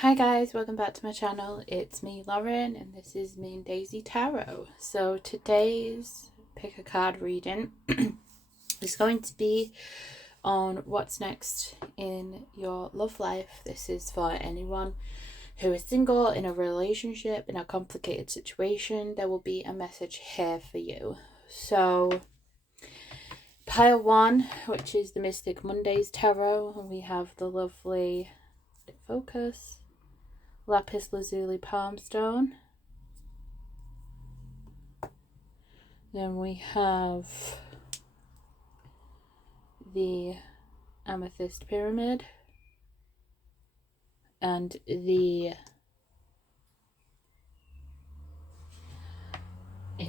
Hi guys, welcome back to my channel. It's me, Lauren, and this is me and Daisy Tarot. So today's pick a card reading is going to be on what's next in your love life. This is for anyone who is single, in a relationship, in a complicated situation. There will be a message here for you. So pile 1, which is the Mystic Mondays Tarot, and we have the lovely focus lapis lazuli palm stone. Then we have the amethyst pyramid and it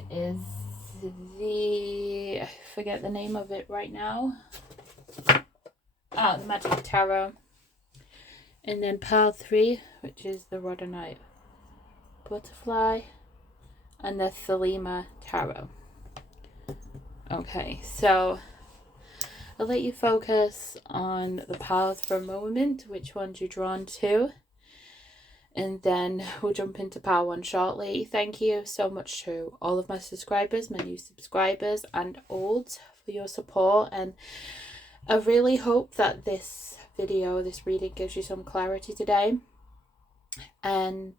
is I forget the name of it right now. The magic tarot. And then pile 3, which is the rhodonite butterfly, and the Thelma Tarot. Okay, so I'll let you focus on the piles for a moment, which ones you're drawn to, and then we'll jump into pile 1 shortly. Thank you so much to all of my subscribers, my new subscribers and old, for your support, and I really hope that this reading gives you some clarity today, and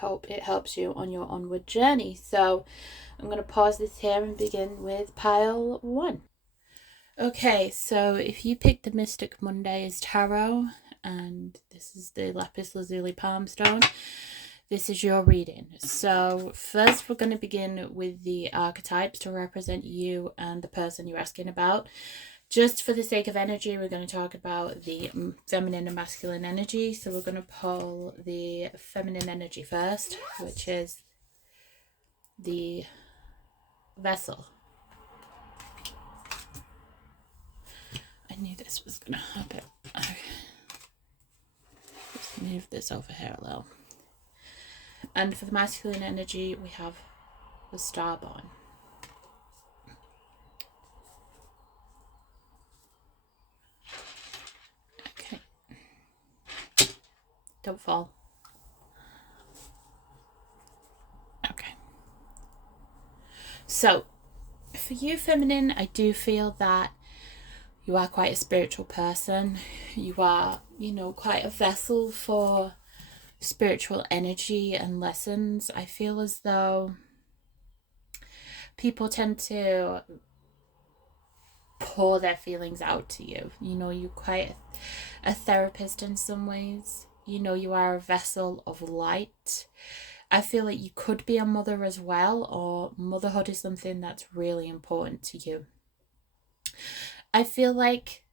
hope it helps you on your onward journey. So I'm going to pause this here and begin with pile 1. Okay, so if you picked the Mystic Mondays Tarot, and this is the lapis lazuli palm stone, this is your reading. So first we're going to begin with the archetypes to represent you and the person you're asking about. Just for the sake of energy, we're going to talk about the feminine and masculine energy. So we're going to pull the feminine energy first, which is the vessel. I knew this was going to happen. Okay. Let's move this over here a little. And for the masculine energy, we have the starborn. Okay. Don't fall. Okay. So, for you, feminine, I do feel that you are quite a spiritual person. You are, quite a vessel for spiritual energy and lessons. I feel as though people tend to pour their feelings out to you. You're quite a therapist in some ways. You are a vessel of light. I feel like you could be a mother as well, or motherhood is something that's really important to you. I feel like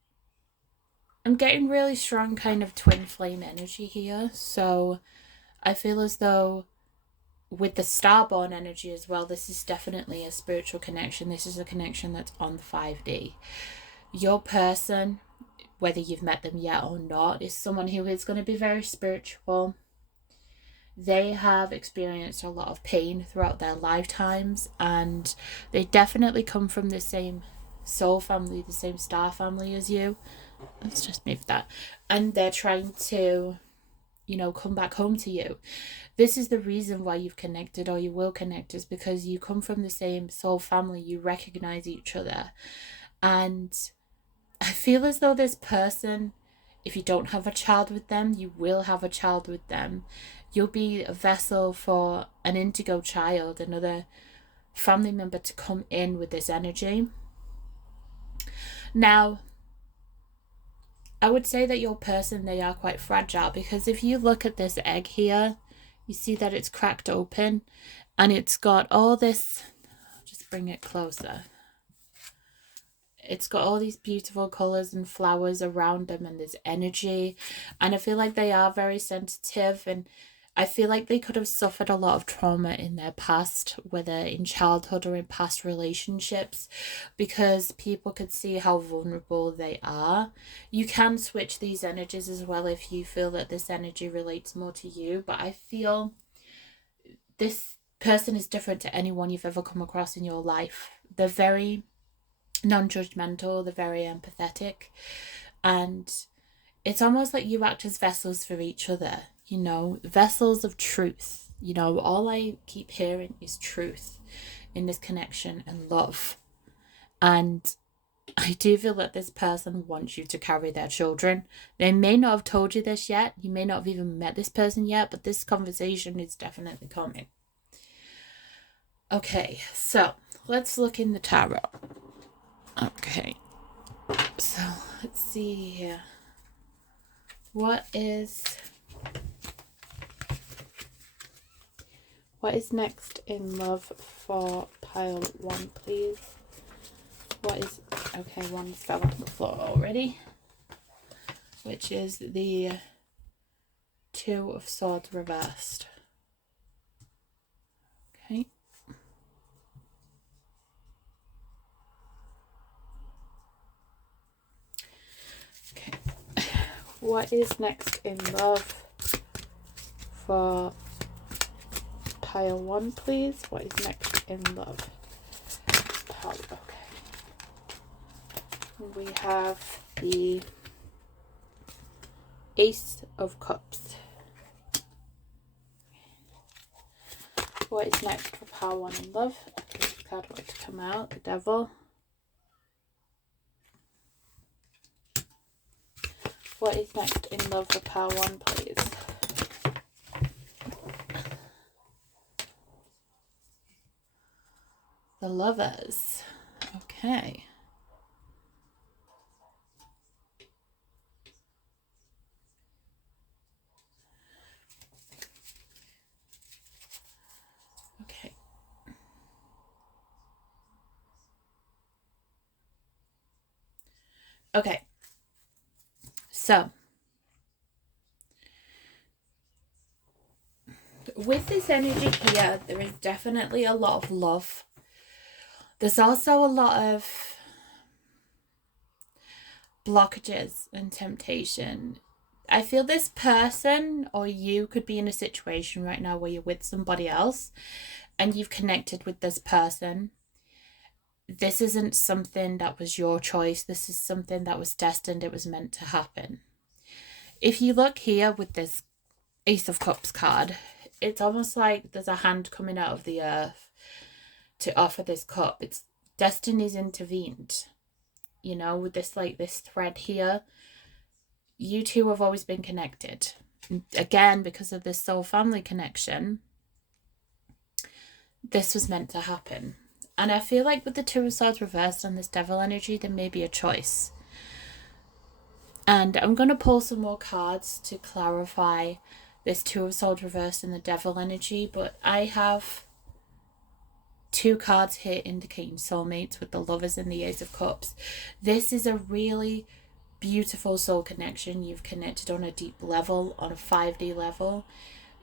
I'm getting really strong kind of twin flame energy here. So I feel as though with the starborn energy as well, this is definitely a spiritual connection. This is a connection that's on the 5D. Your person, whether you've met them yet or not, is someone who is going to be very spiritual. They have experienced a lot of pain throughout their lifetimes, and they definitely come from the same soul family, the same star family as you. Let's just move that. And they're trying to, come back home to you. This is the reason why you've connected, or you will connect, is because you come from the same soul family. You recognize each other. And I feel as though this person, if you don't have a child with them, you will have a child with them. You'll be a vessel for an indigo child, another family member to come in with this energy. Now, I would say that your person, they are quite fragile, because if you look at this egg here, you see that it's cracked open and it's got all this, I'll just bring it closer. It's got all these beautiful colours and flowers around them, and there's energy. And I feel like they are very sensitive, and I feel like they could have suffered a lot of trauma in their past, whether in childhood or in past relationships, because people could see how vulnerable they are. You can switch these energies as well if you feel that this energy relates more to you, but I feel this person is different to anyone you've ever come across in your life. They're very non-judgmental, they're very empathetic, and it's almost like you act as vessels for each other. you know, vessels of truth. You know, all I keep hearing is truth in this connection and love. And I do feel that this person wants you to carry their children. They may not have told you this yet. You may not have even met this person yet, but this conversation is definitely coming. Okay, so let's look in the tarot. Okay, so let's see here. What is next in love for pile 1, please? What is... Okay, one fell on the floor already. Which is the 2 of Swords reversed. Okay. Okay. What is next in love for pile 1, please? What is next in love? Pile, okay. We have the Ace of Cups. What is next for pile 1 in love? Okay, this card would like to come out. The Devil. What is next in love for pile 1, please? The Lovers. Okay. Okay. Okay. So, with this energy here, there is definitely a lot of love. There's also a lot of blockages and temptation. I feel this person or you could be in a situation right now where you're with somebody else and you've connected with this person. This isn't something that was your choice. This is something that was destined. It was meant to happen. If you look here with this Ace of Cups card, it's almost like there's a hand coming out of the earth to offer this cup. It's destiny's intervened. You know, with this, like, this thread here, you two have always been connected. Again, because of this soul family connection, this was meant to happen. And I feel like with the 2 of Swords reversed and this Devil energy, there may be a choice. And I'm going to pull some more cards to clarify this 2 of Swords reversed and the Devil energy. But I have 2 cards here indicating soulmates with the Lovers and the Ace of Cups. This is a really beautiful soul connection. You've connected on a deep level, on a 5D level.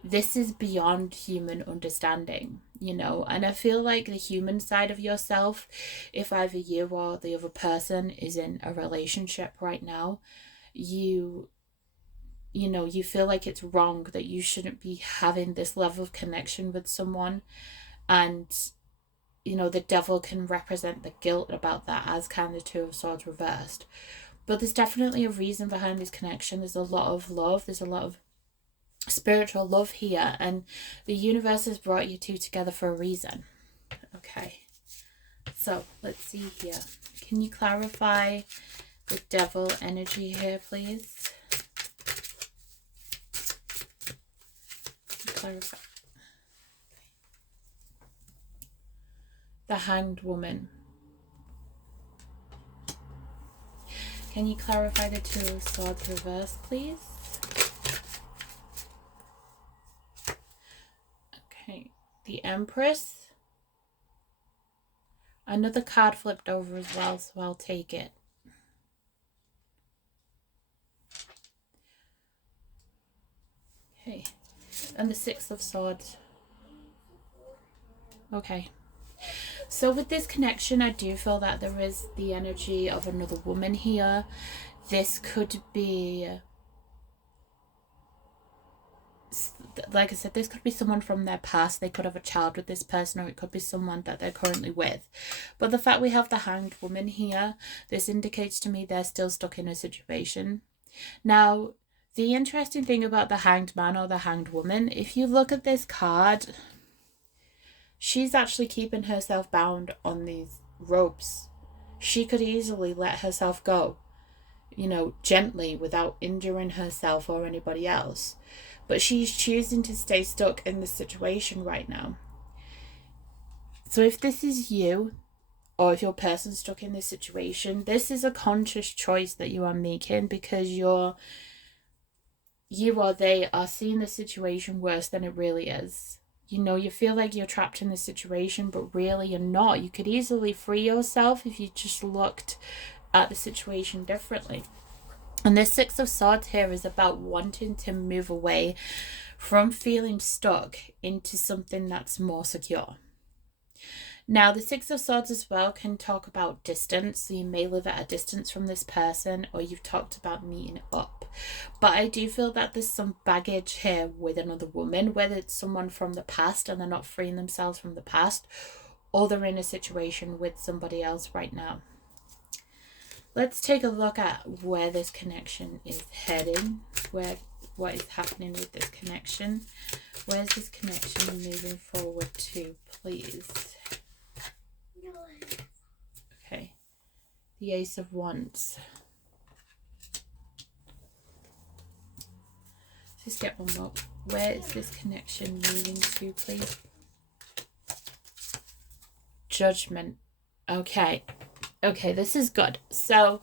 This is beyond human understanding, you know, and I feel like the human side of yourself, if either you or the other person is in a relationship right now, you know, you feel like it's wrong, that you shouldn't be having this level of connection with someone. And, you know, the Devil can represent the guilt about that, as can the 2 of Swords reversed. But there's definitely a reason behind this connection. There's a lot of love. There's a lot of spiritual love here, and the universe has brought you two together for a reason. Okay, so let's see here. Can you clarify the Devil energy here, please? Clarify. The Hanged Woman. Can you clarify the 2 of Swords reverse, please? Okay, the Empress. Another card flipped over as well, so I'll take it. Okay, and the 6 of Swords. Okay. So with this connection, I do feel that there is the energy of another woman here. This could be, like I said, this could be someone from their past. They could have a child with this person, or it could be someone that they're currently with. But the fact we have the Hanged Woman here, this indicates to me they're still stuck in a situation. Now, the interesting thing about the Hanged Man or the Hanged Woman, if you look at this card, she's actually keeping herself bound on these ropes. She could easily let herself go, you know, gently without injuring herself or anybody else. But she's choosing to stay stuck in this situation right now. So if this is you, or if your person's stuck in this situation, this is a conscious choice that you are making, because you or they are seeing the situation worse than it really is. You know, you feel like you're trapped in this situation, but really you're not. You could easily free yourself if you just looked at the situation differently. And this Six of Swords here is about wanting to move away from feeling stuck into something that's more secure. Now, the Six of Swords as well can talk about distance. So you may live at a distance from this person, or you've talked about meeting up. But I do feel that there's some baggage here with another woman, whether it's someone from the past and they're not freeing themselves from the past, or they're in a situation with somebody else right now. Let's take a look at where this connection is heading, what is happening with this connection. Where's this connection moving forward to, please? Okay, the Ace of Wands. Just get one more. Where is this connection moving to, please? Judgment. Okay, this is good. So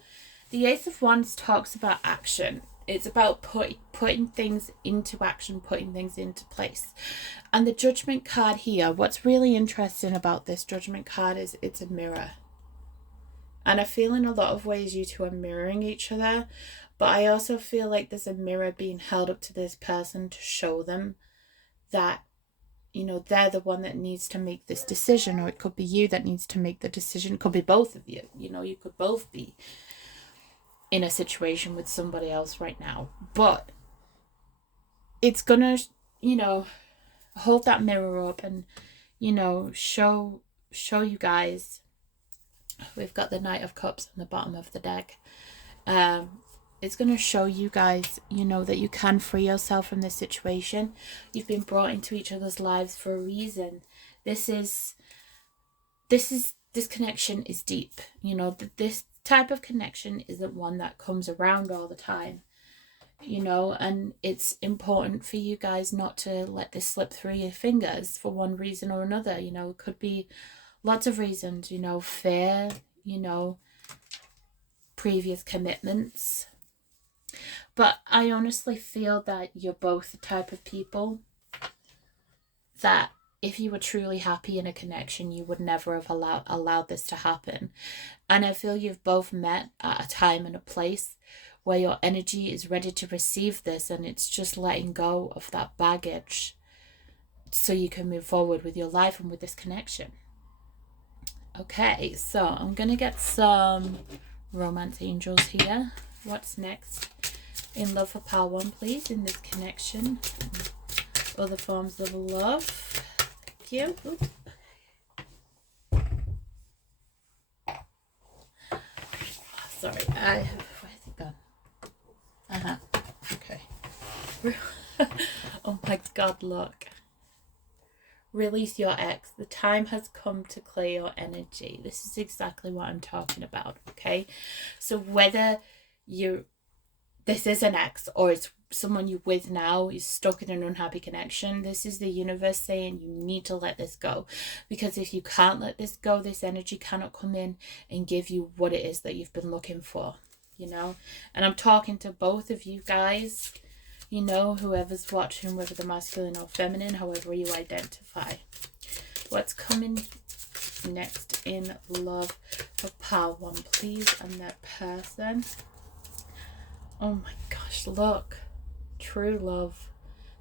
the Ace of Wands talks about action. It's about putting things into action, putting things into place. And the Judgment card here, what's really interesting about this Judgment card is it's a mirror. And I feel in a lot of ways you two are mirroring each other, but I also feel like there's a mirror being held up to this person to show them that, you know, they're the one that needs to make this decision, or it could be you that needs to make the decision. It could be both of you. You know, you could both be in a situation with somebody else right now. But it's gonna, you know, hold that mirror up and, you know, show you guys. We've got the Knight of Cups on the bottom of the deck. It's going to show you guys, you know, that you can free yourself from this situation. You've been brought into each other's lives for a reason. This connection is deep. You know, this type of connection isn't one that comes around all the time. You know, and it's important for you guys not to let this slip through your fingers for one reason or another. You know, it could be lots of reasons, you know, fear, you know, previous commitments. But I honestly feel that you're both the type of people that if you were truly happy in a connection, you would never have allowed this to happen. And I feel you've both met at a time and a place where your energy is ready to receive this, and it's just letting go of that baggage so you can move forward with your life and with this connection. Okay, so I'm going to get some romance angels here. What's next? In love for pile 1, please, in this connection. Other forms of love. Thank you. Oops. Sorry, where's it gone? Okay. Oh my God, look. Release your ex. The time has come to clear your energy. This is exactly what I'm talking about, okay? So whether this is an ex or it's someone you're with now is stuck in an unhappy connection, this is the universe saying you need to let this go. Because if you can't let this go, this energy cannot come in and give you what it is that you've been looking for, you know? And I'm talking to both of you guys, you know, whoever's watching, whether the masculine or feminine, however you identify. What's coming next in love for pile 1, please, and that person? Oh my gosh, look. True love.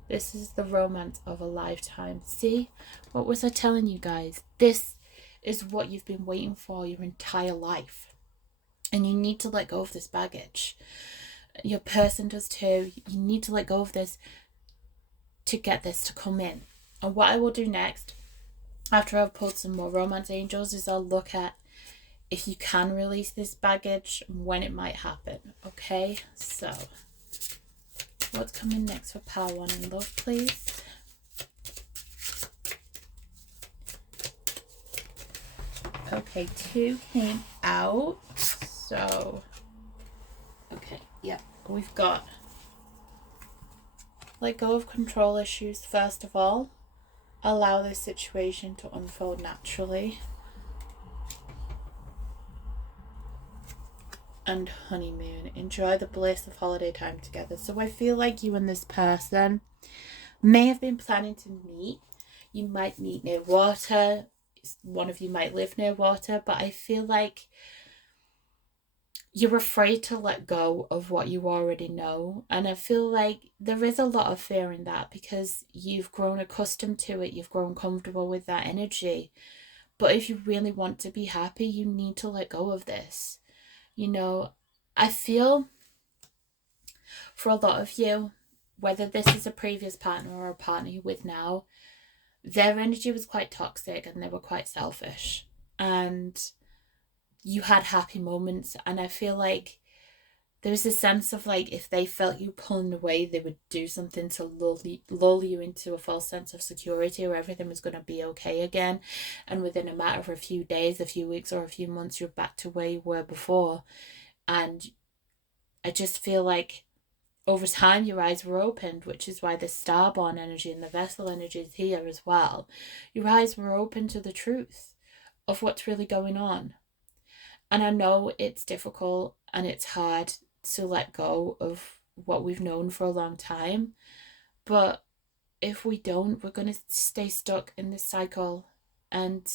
This is the romance of a lifetime. See? What was I telling you guys? This is what you've been waiting for your entire life. And you need to let go of this baggage. Your person does too. You need to let go of this to get this to come in. And what I will do next, after I've pulled some more romance angels, is I'll look at if you can release this baggage and when it might happen. Okay, so What's coming next for pile 1 in love, please? Okay, 2 came out. So, okay, yeah, we've got let go of control issues first of all. Allow this situation to unfold naturally. And honeymoon. Enjoy the bliss of holiday time together. So I feel like you and this person may have been planning to meet. You might meet near water. One of you might live near water. But I feel like you're afraid to let go of what you already know. And I feel like there is a lot of fear in that because you've grown accustomed to it. You've grown comfortable with that energy. But if you really want to be happy, you need to let go of this. You know, I feel for a lot of you, whether this is a previous partner or a partner you're with now, their energy was quite toxic and they were quite selfish. And you had happy moments, and I feel like there was a sense of like if they felt you pulling away, they would do something to lull you into a false sense of security or everything was going to be okay again. And within a matter of a few days, a few weeks or a few months, you're back to where you were before. And I just feel like over time your eyes were opened, which is why the starborn energy and the vessel energy is here as well. Your eyes were open to the truth of what's really going on. And I know it's difficult and it's hard to let go of what we've known for a long time. But if we don't, we're going to stay stuck in this cycle. And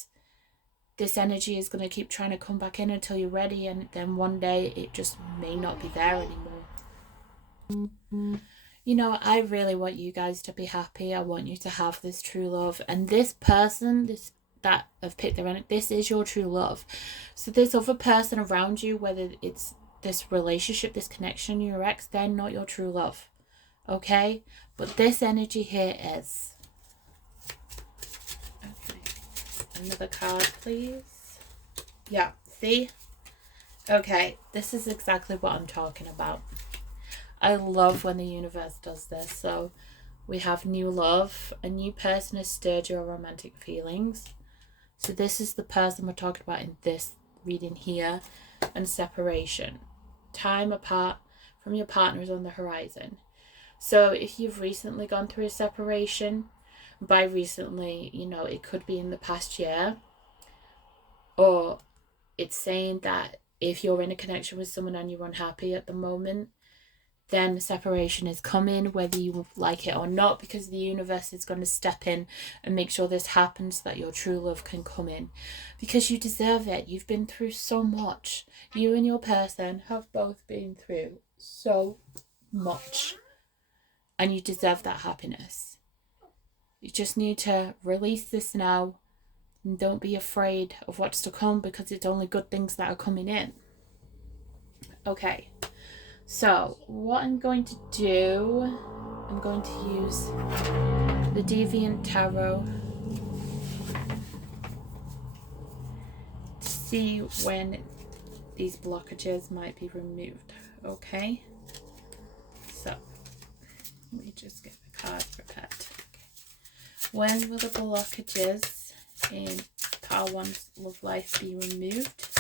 this energy is going to keep trying to come back in until you're ready. And then one day it just may not be there anymore. You know, I really want you guys to be happy. I want you to have this true love. And this person, that have picked their energy, this is your true love. So this other person around you, whether it's this relationship, this connection, your ex, they're not your true love. Okay? But this energy here is. Okay. Another card, please. Yeah, see? Okay, this is exactly what I'm talking about. I love when the universe does this. So we have new love. A new person has stirred your romantic feelings. So this is the person we're talking about in this reading here. And separation. Time apart from your partner is on the horizon. So if you've recently gone through a separation, by recently, you know, it could be in the past year. Or it's saying that if you're in a connection with someone and you're unhappy at the moment, then the separation is coming, whether you like it or not, because the universe is going to step in and make sure this happens so that your true love can come in. Because you deserve it. You've been through so much. You and your person have both been through so much. And you deserve that happiness. You just need to release this now. And don't be afraid of what's to come, because it's only good things that are coming in. Okay. So, what I'm going to do, I'm going to use the Deviant Tarot to see when these blockages might be removed, okay? So, let me just get the card prepared. Okay. When will the blockages in Pile 1's love life be removed?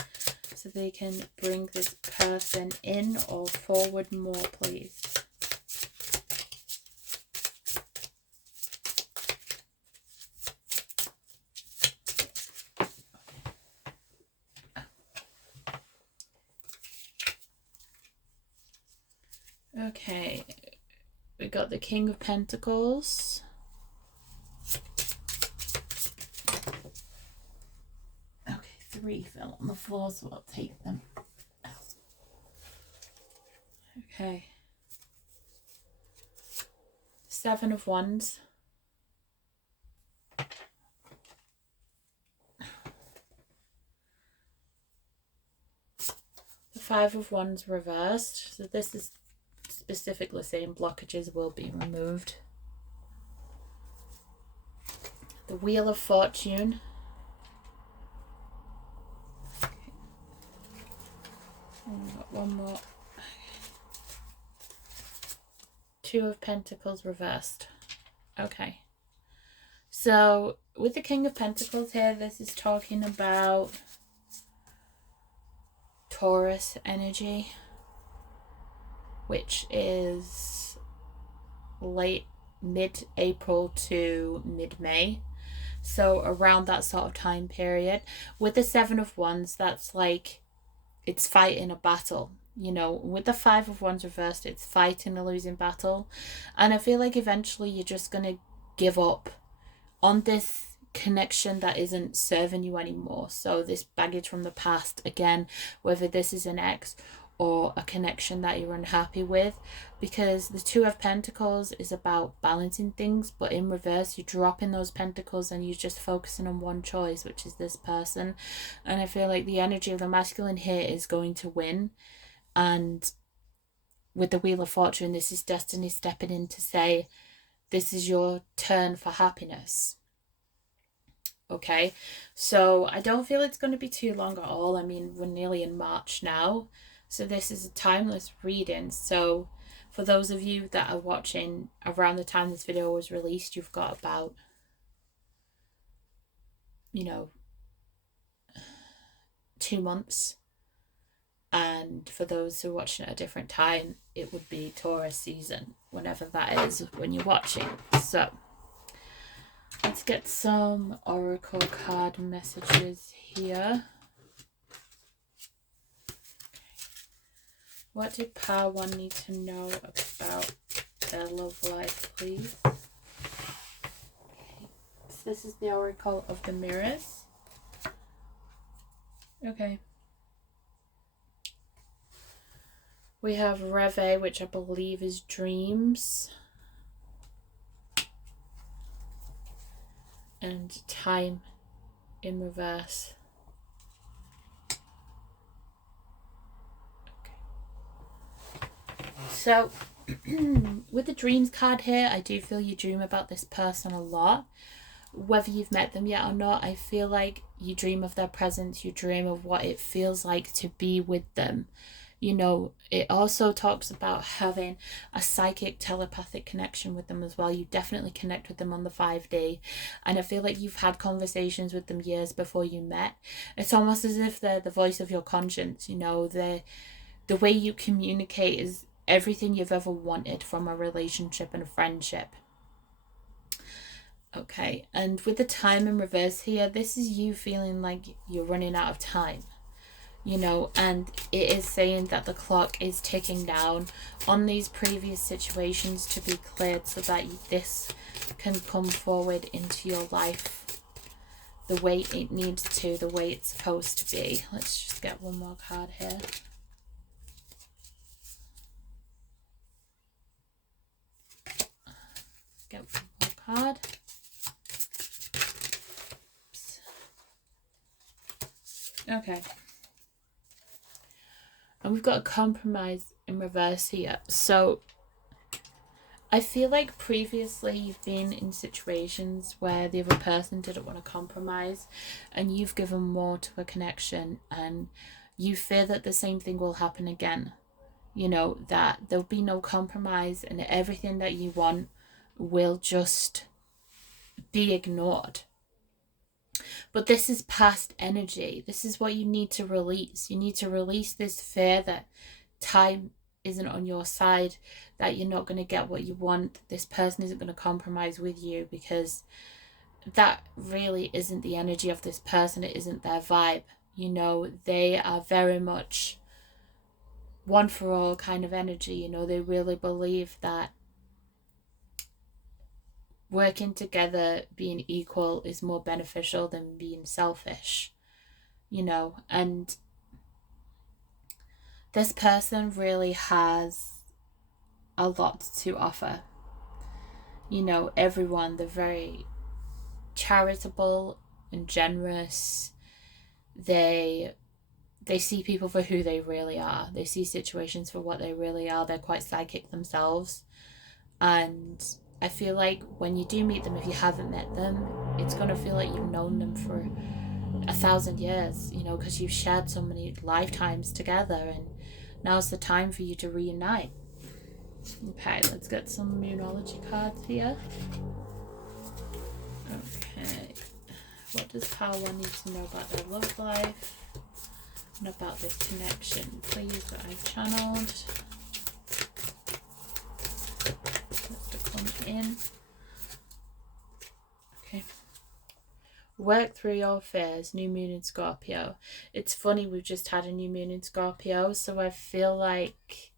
So they can bring this person in or forward more, please. Okay, we got the King of Pentacles. Okay, 3 fell on the floor, so I'll take them. Okay. 7 of Wands. The 5 of Wands reversed. So this is specifically saying blockages will be removed. The Wheel of Fortune. Okay. And we've got one more. Two of Pentacles reversed. Okay. So with the King of Pentacles here, this is talking about Taurus energy, which is mid-April to mid-May. So around that sort of time period. With the Seven of Wands, that's like it's fighting a battle. You know, with the Five of Wands reversed, it's fighting a losing battle. And I feel like eventually you're just going to give up on this connection that isn't serving you anymore. So this baggage from the past, again, whether this is an ex or a connection that you're unhappy with, because the Two of Pentacles is about balancing things, but in reverse, you're dropping those pentacles and you're just focusing on one choice, which is this person. And I feel like the energy of the masculine here is going to win. And with the Wheel of Fortune, this is destiny stepping in to say, this is your turn for happiness. Okay, so I don't feel it's going to be too long at all. I mean, we're nearly in March now, so this is a timeless reading. So for those of you that are watching around the time this video was released, you've got about, you know, 2 months. And for those who are watching at a different time, it would be Taurus season, whenever that is when you're watching. So let's get some oracle card messages here. What do Power One need to know about their love life, please? Okay. So this is the Oracle of the Mirrors. Okay. We have Reve, which I believe is dreams. And time in reverse. So with the dreams card here, I do feel you dream about this person a lot. Whether you've met them yet or not, I feel like you dream of their presence, you dream of what it feels like to be with them. You know, it also talks about having a psychic telepathic connection with them as well. You definitely connect with them on the 5D. And I feel like you've had conversations with them years before you met. It's almost as if they're the voice of your conscience, you know. The way you communicate is everything you've ever wanted from a relationship and a friendship. Okay, and with the time in reverse here, this is you feeling like you're running out of time. You know, and it is saying that the clock is ticking down on these previous situations to be cleared so that this can come forward into your life the way it needs to, the way it's supposed to be. Let's just get one more card here. Get one more card. Oops. Okay. And we've got a compromise in reverse here. So I feel like previously you've been in situations where the other person didn't want to compromise and you've given more to a connection and you fear that the same thing will happen again. You know, that there'll be no compromise and everything that you want will just be ignored. But this is past energy. This is what you need to release. You need to release this fear that time isn't on your side, that you're not going to get what you want. This person isn't going to compromise with you, because that really isn't the energy of this person. It isn't their vibe. You know, they are very much one for all kind of energy. You know, they really believe that working together, being equal, is more beneficial than being selfish, you know. And this person really has a lot to offer. You know, everyone, they're very charitable and generous. They see people for who they really are. They see situations for what they really are. They're quite psychic themselves. And I feel like when you do meet them, if you haven't met them, it's going to feel like you've known them for 1,000 years, you know, because you've shared so many lifetimes together, and now's the time for you to reunite. Okay, let's get some Moonology cards here. Okay. What does Paula need to know about their love life and about this connection? Please, that I've channeled. Let's to come in. Okay. Work through your fears. New moon in Scorpio. It's funny, we've just had a new moon in Scorpio, so I feel like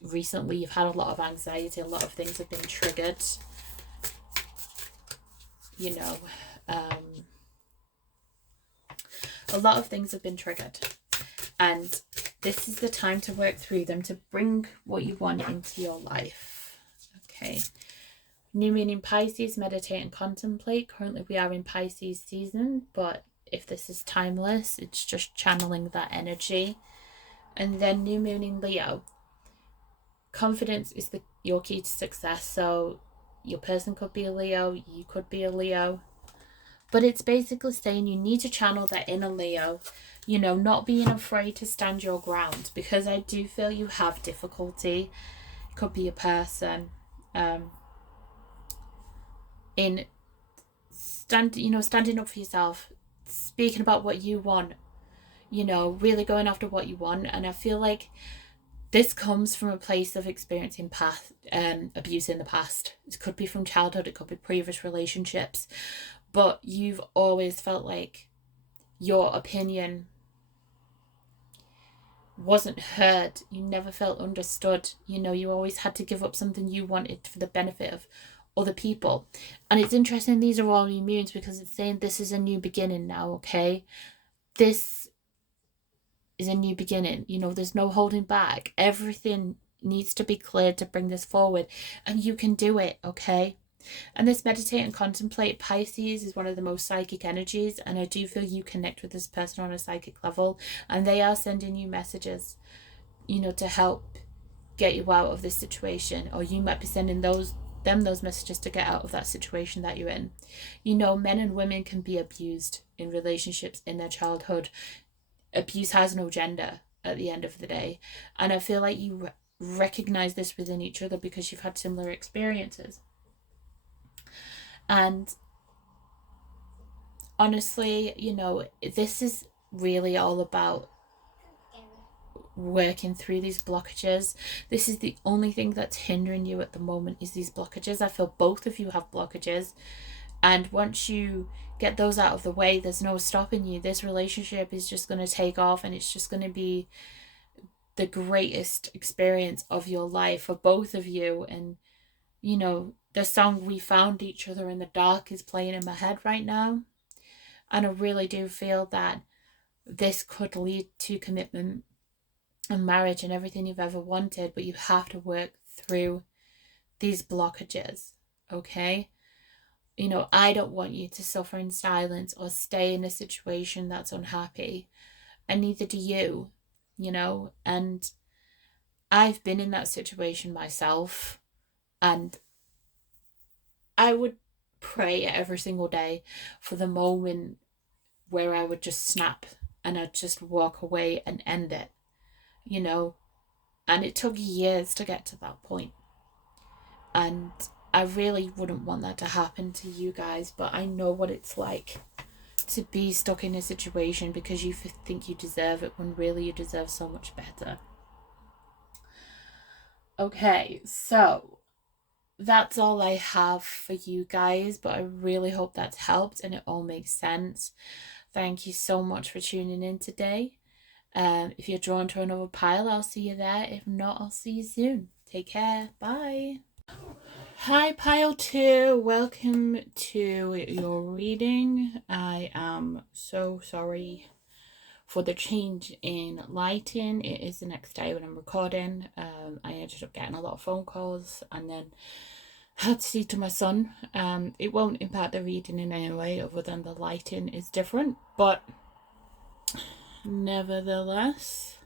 recently you've had a lot of anxiety, a lot of things have been triggered. You know, a lot of things have been triggered, and this is the time to work through them, to bring what you want into your life. Okay. New moon in Pisces, meditate and contemplate. Currently we are in Pisces season, but if this is timeless, it's just channeling that energy. And then new moon in Leo. Confidence is your key to success. So your person could be a Leo, you could be a Leo. But it's basically saying you need to channel that inner Leo, you know, not being afraid to stand your ground, because I do feel you have difficulty. It could be a person. In standing up for yourself, speaking about what you want, you know, really going after what you want. And I feel like this comes from a place of experiencing abuse in the past. It could be from childhood, it could be previous relationships, but you've always felt like your opinion wasn't heard. You never felt understood. You know, you always had to give up something you wanted for the benefit of other people. And it's interesting, these are all new moons, because it's saying this is a new beginning now. Okay, this is a new beginning. You know, there's no holding back. Everything needs to be cleared to bring this forward, and you can do it. Okay. And this meditate and contemplate, Pisces is one of the most psychic energies, and I do feel you connect with this person on a psychic level, and they are sending you messages, you know, to help get you out of this situation, or you might be sending those messages to get out of that situation that you're in. You know, men and women can be abused in relationships in their childhood. Abuse has no gender at the end of the day, and I feel like you recognize this within each other because you've had similar experiences. And honestly, you know, this is really all about working through these blockages. This is the only thing that's hindering you at the moment, is these blockages. I feel both of you have blockages, and once you get those out of the way, there's no stopping you. This relationship is just going to take off, and it's just going to be the greatest experience of your life for both of you. And you know, the song We Found Each Other in the Dark is playing in my head right now, and I really do feel that this could lead to commitment and marriage and everything you've ever wanted, but you have to work through these blockages. Okay, you know, I don't want you to suffer in silence or stay in a situation that's unhappy, and neither do you. You know, and I've been in that situation myself, and I would pray every single day for the moment where I would just snap and I'd just walk away and end it, you know. And it took years to get to that point. And I really wouldn't want that to happen to you guys, but I know what it's like to be stuck in a situation because you think you deserve it when really you deserve so much better. Okay, so that's all I have for you guys, but I really hope that's helped and it all makes sense. Thank you so much for tuning in today. If you're drawn to another pile, I'll see you there. If not, I'll see you soon. Take care. Bye. Hi, pile 2. Welcome to your reading. I am so sorry for the change in lighting. It is the next day when I'm recording. I ended up getting a lot of phone calls and then had to see to my son. It won't impact the reading in any way other than the lighting is different, but nevertheless,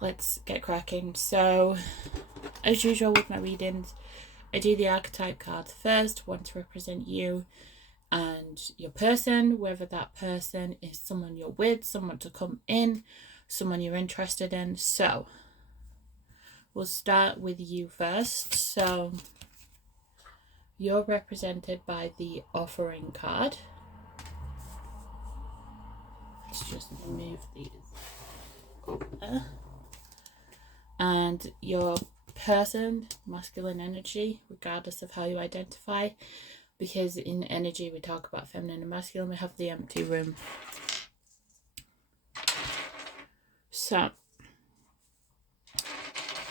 let's get cracking. So, as usual with my readings, I do the archetype cards first, one to represent you and your person, whether that person is someone you're with, someone to come in, someone you're interested in. So, We'll start with you first. So you're represented by the offering card. Let's just move these over. And your person, masculine energy, regardless of how you identify, because in energy we talk about feminine and masculine. We have the empty room. So,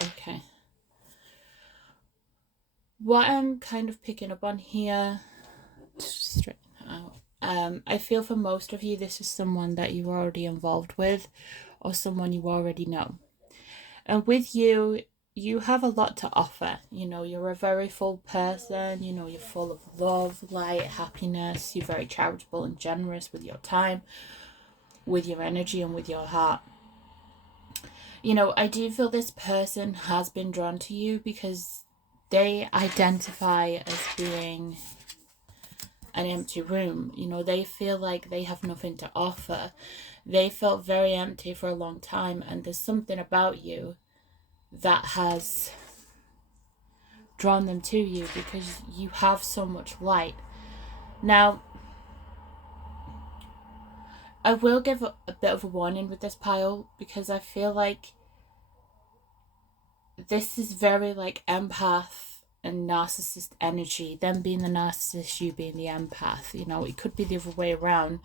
okay. What I'm kind of picking up on here, straighten out. I feel for most of you, this is someone that you're already involved with, or someone you already know. And with you, you have a lot to offer. You know, you're a very full person. You know, you're full of love, light, happiness. You're very charitable and generous with your time, with your energy, and with your heart. You know, I do feel this person has been drawn to you because they identify as being an empty room. You know, they feel like they have nothing to offer. They felt very empty for a long time, and there's something about you that has drawn them to you because you have so much light. Now, I will give a bit of a warning with this pile, because I feel like this is very like empath and narcissist energy, them being the narcissist, you being the empath. You know, it could be the other way around,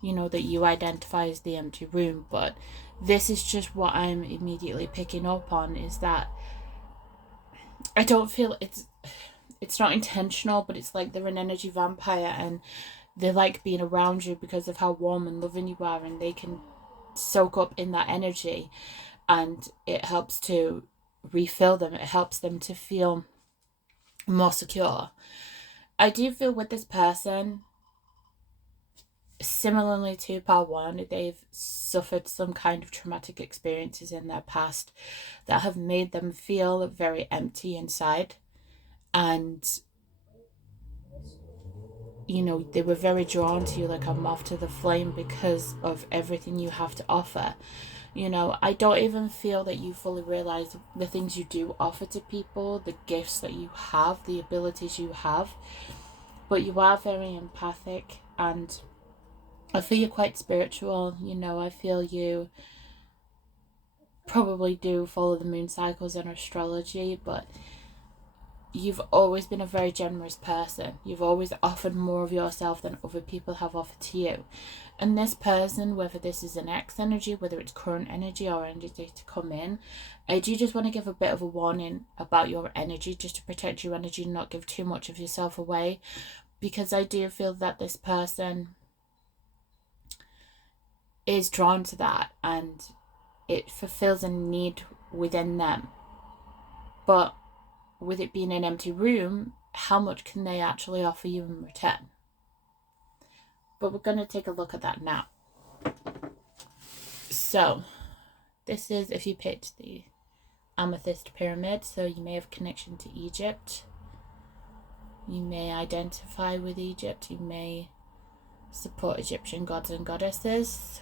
you know, that you identify as the empty room, but this is just what I'm immediately picking up on, is that I don't feel it's not intentional, but it's like they're an energy vampire, and they like being around you because of how warm and loving you are, and they can soak up in that energy, and it helps to refill them. It helps them to feel more secure. I do feel with this person, similarly to part one, they've suffered some kind of traumatic experiences in their past that have made them feel very empty inside. And, you know, they were very drawn to you like a moth to the flame because of everything you have to offer. You know, I don't even feel that you fully realize the things you do offer to people, the gifts that you have, the abilities you have. But you are very empathic, and I feel you're quite spiritual. You know, I feel you probably do follow the moon cycles and astrology, but you've always been a very generous person. You've always offered more of yourself than other people have offered to you. And this person, whether this is an ex energy, whether it's current energy or energy to come in, I do just want to give a bit of a warning about your energy, just to protect your energy and not give too much of yourself away. Because I do feel that this person is drawn to that, and it fulfills a need within them. But with it being an empty room, how much can they actually offer you in return? But we're going to take a look at that now. So, this is if you picked the amethyst pyramid, so you may have connection to Egypt. You may identify with Egypt. You may support Egyptian gods and goddesses.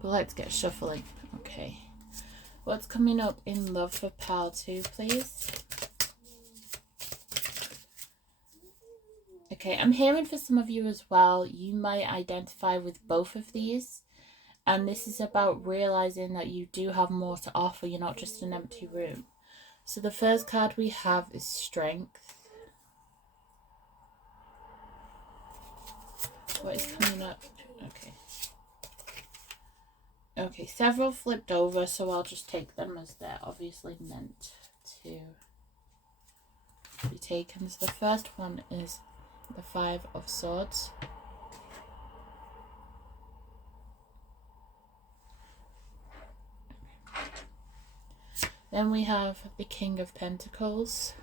But let's get shuffling. Okay. What's coming up in love for pile 2, please? Okay, I'm hearing for some of you as well, you might identify with both of these. And this is about realizing that you do have more to offer. You're not just an empty room. So the first card we have is Strength. What is coming up? Okay. Okay, several flipped over, so I'll just take them as they're obviously meant to be taken. So the first one is the 5 of Swords. Then we have the King of Pentacles.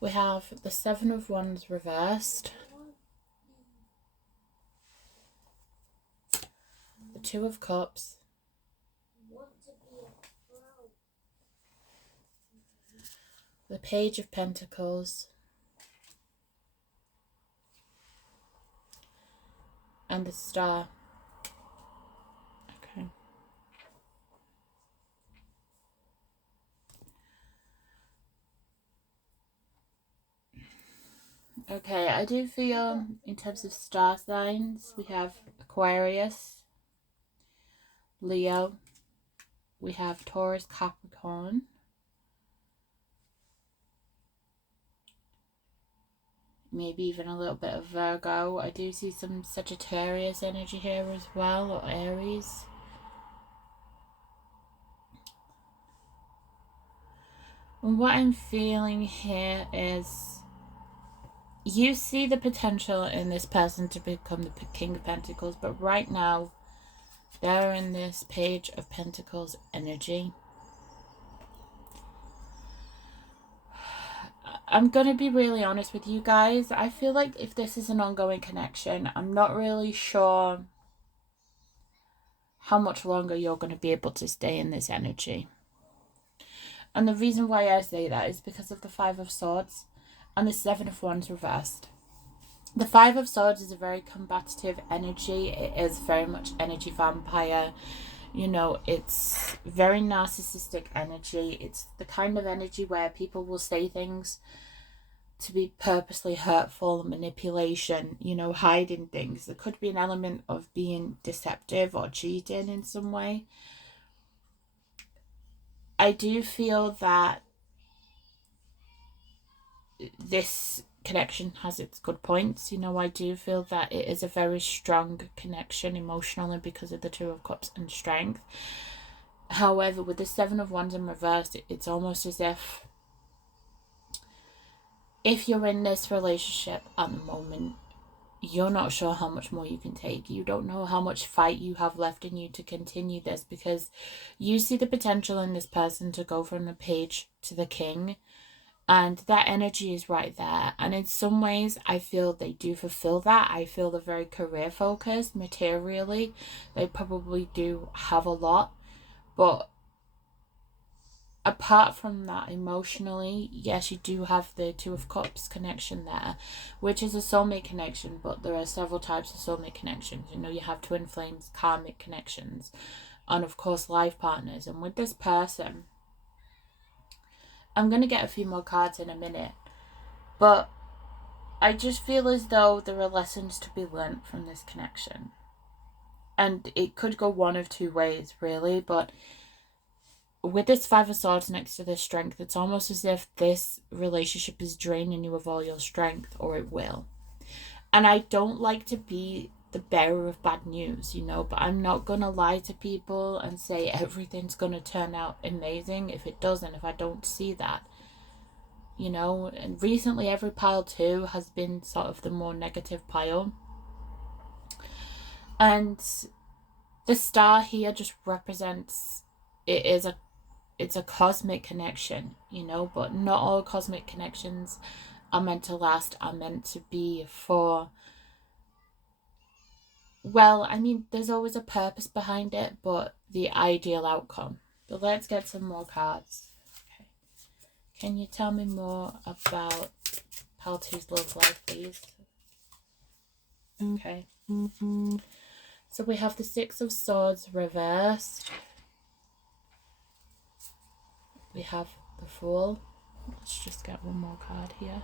We have the 7 of Wands reversed. The 2 of Cups. The Page of Pentacles. And the Star. Okay, I do feel in terms of star signs, we have Aquarius, Leo, we have Taurus, Capricorn, maybe even a little bit of Virgo. I do see some Sagittarius energy here as well, or Aries. And what I'm feeling here is you see the potential in this person to become the King of Pentacles, but right now they're in this Page of Pentacles energy. I'm going to be really honest with you guys. I feel like if this is an ongoing connection, I'm not really sure how much longer you're going to be able to stay in this energy. And the reason why I say that is because of the Five of Swords and the Seven of Wands reversed. The Five of Swords is a very combative energy. It is very much energy vampire. You know, it's very narcissistic energy. It's the kind of energy where people will say things to be purposely hurtful, manipulation, you know, hiding things. There could be an element of being deceptive or cheating in some way. I do feel that this connection has its good points. You know, I do feel that it is a very strong connection emotionally because of the Two of Cups and strength. However, with the Seven of Wands in reverse, it's almost as if you're in this relationship at the moment, you're not sure how much more you can take. You don't know how much fight you have left in you to continue this, because you see the potential in this person to go from the Page to the King, and that energy is right there. And in some ways, I feel they do fulfill that. I feel they're very career focused. Materially, they probably do have a lot, but apart from that, emotionally, yes, you do have the Two of Cups connection there, which is a soulmate connection, but there are several types of soulmate connections. You know, you have twin flames, karmic connections, and of course life partners. And with this person, I'm going to get a few more cards in a minute, but I just feel as though there are lessons to be learnt from this connection. And it could go one of two ways, really, but with this Five of Swords next to this strength, it's almost as if this relationship is draining you of all your strength, or it will. And I don't like to be the bearer of bad news, you know, but I'm not going to lie to people and say everything's going to turn out amazing if it doesn't, if I don't see that, you know. And recently every pile too has been sort of the more negative pile. And the star here just represents, it's a cosmic connection, you know, but not all cosmic connections are meant to last, are meant to be for, well, I mean, there's always a purpose behind it, but the ideal outcome. But let's get some more cards. Okay. Can you tell me more about Paltu's love life, please? Okay. So we have the Six of Swords reversed. We have the Fool. Let's just get one more card here.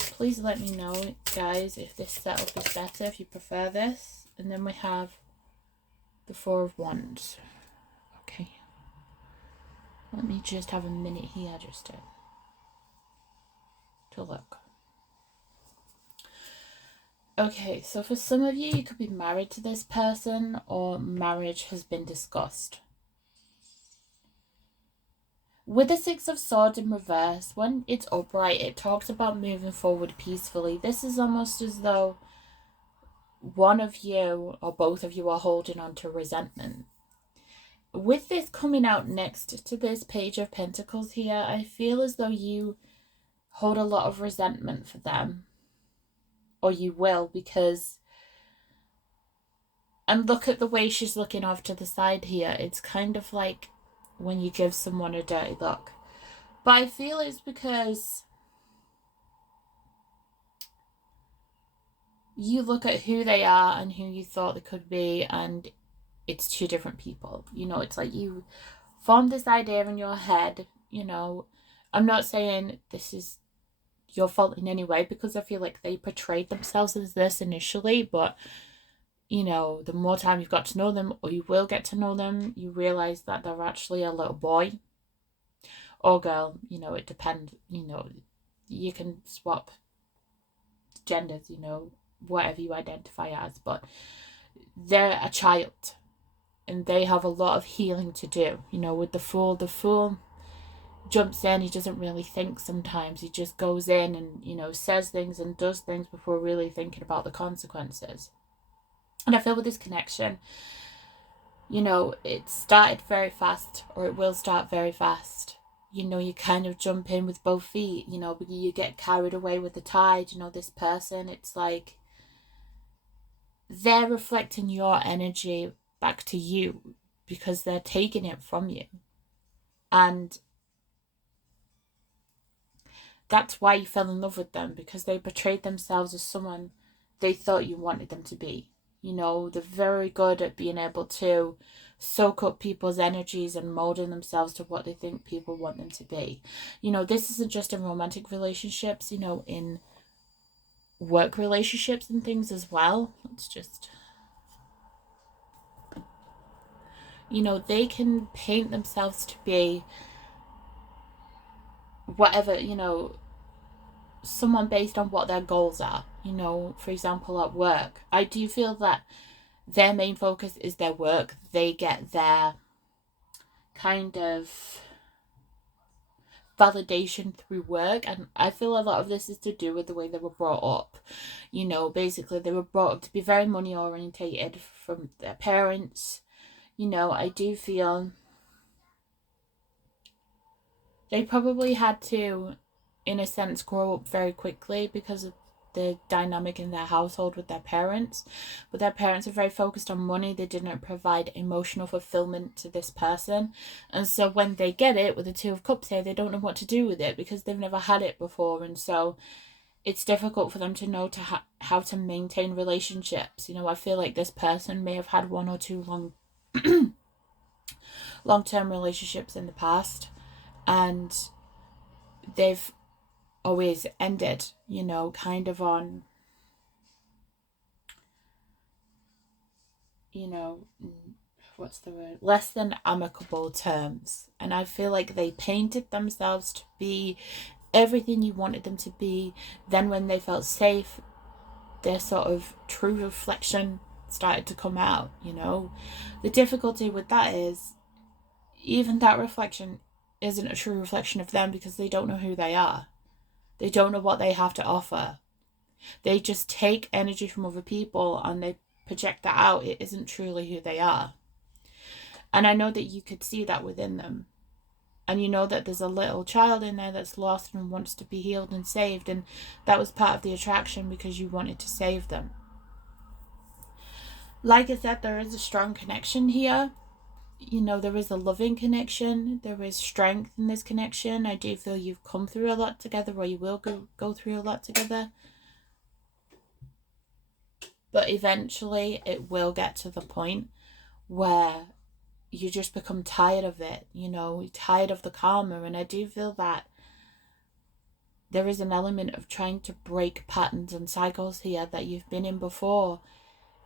Please let me know, guys, if this setup is better, if you prefer this. And then we have the Four of Wands. Okay. Let me just have a minute here just to look. Okay, so for some of you, you could be married to this person, or marriage has been discussed. With the Six of Swords in reverse, when it's upright, it talks about moving forward peacefully. This is almost as though one of you or both of you are holding on to resentment. With this coming out next to this Page of Pentacles here, I feel as though you hold a lot of resentment for them. Or you will, because... And look at the way she's looking off to the side here. It's kind of like when you give someone a dirty look. But I feel it's because you look at who they are and who you thought they could be, and it's two different people. You know, it's like you formed this idea in your head, you know, I'm not saying this is your fault in any way, because I feel like they portrayed themselves as this initially, but you know, the more time you've got to know them, or you will get to know them, you realize that they're actually a little boy or girl. You know, it depends. You know, you can swap genders, you know, whatever you identify as, but they're a child and they have a lot of healing to do. You know, with the fool jumps in, he doesn't really think sometimes. He just goes in and, you know, says things and does things before really thinking about the consequences. And I feel with this connection, you know, it started very fast, or it will start very fast. You know, you kind of jump in with both feet, you know, you get carried away with the tide. You know, this person, it's like they're reflecting your energy back to you because they're taking it from you. And that's why you fell in love with them, because they portrayed themselves as someone they thought you wanted them to be. You know, they're very good at being able to soak up people's energies and molding themselves to what they think people want them to be. You know, this isn't just in romantic relationships, you know, in work relationships and things as well. It's just, you know, they can paint themselves to be whatever, you know, someone based on what their goals are. You know, for example, at work, I do feel that their main focus is their work. They get their kind of validation through work, and I feel a lot of this is to do with the way they were brought up. You know, basically they were brought up to be very money orientated from their parents. You know, I do feel they probably had to, in a sense, grow up very quickly because of the dynamic in their household with their parents. But their parents are very focused on money. They didn't provide emotional fulfillment to this person. And so when they get it with the Two of Cups here, they don't know what to do with it because they've never had it before. And so it's difficult for them to know how to maintain relationships. You know, I feel like this person may have had one or two long-term relationships in the past, and they've always ended, you know, kind of on, you know, what's the word? Less than amicable terms. And I feel like they painted themselves to be everything you wanted them to be. Then when they felt safe, their sort of true reflection started to come out, you know. The difficulty with that is even that reflection isn't a true reflection of them because they don't know who they are. They don't know what they have to offer. They just take energy from other people and they project that out. It isn't truly who they are. And I know that you could see that within them. And you know that there's a little child in there that's lost and wants to be healed and saved. And that was part of the attraction because you wanted to save them. Like I said, there is a strong connection here. You know, there is a loving connection. There is strength in this connection. I do feel you've come through a lot together, or you will go through a lot together. But eventually it will get to the point where you just become tired of it, you know, tired of the karma. And I do feel that there is an element of trying to break patterns and cycles here that you've been in before.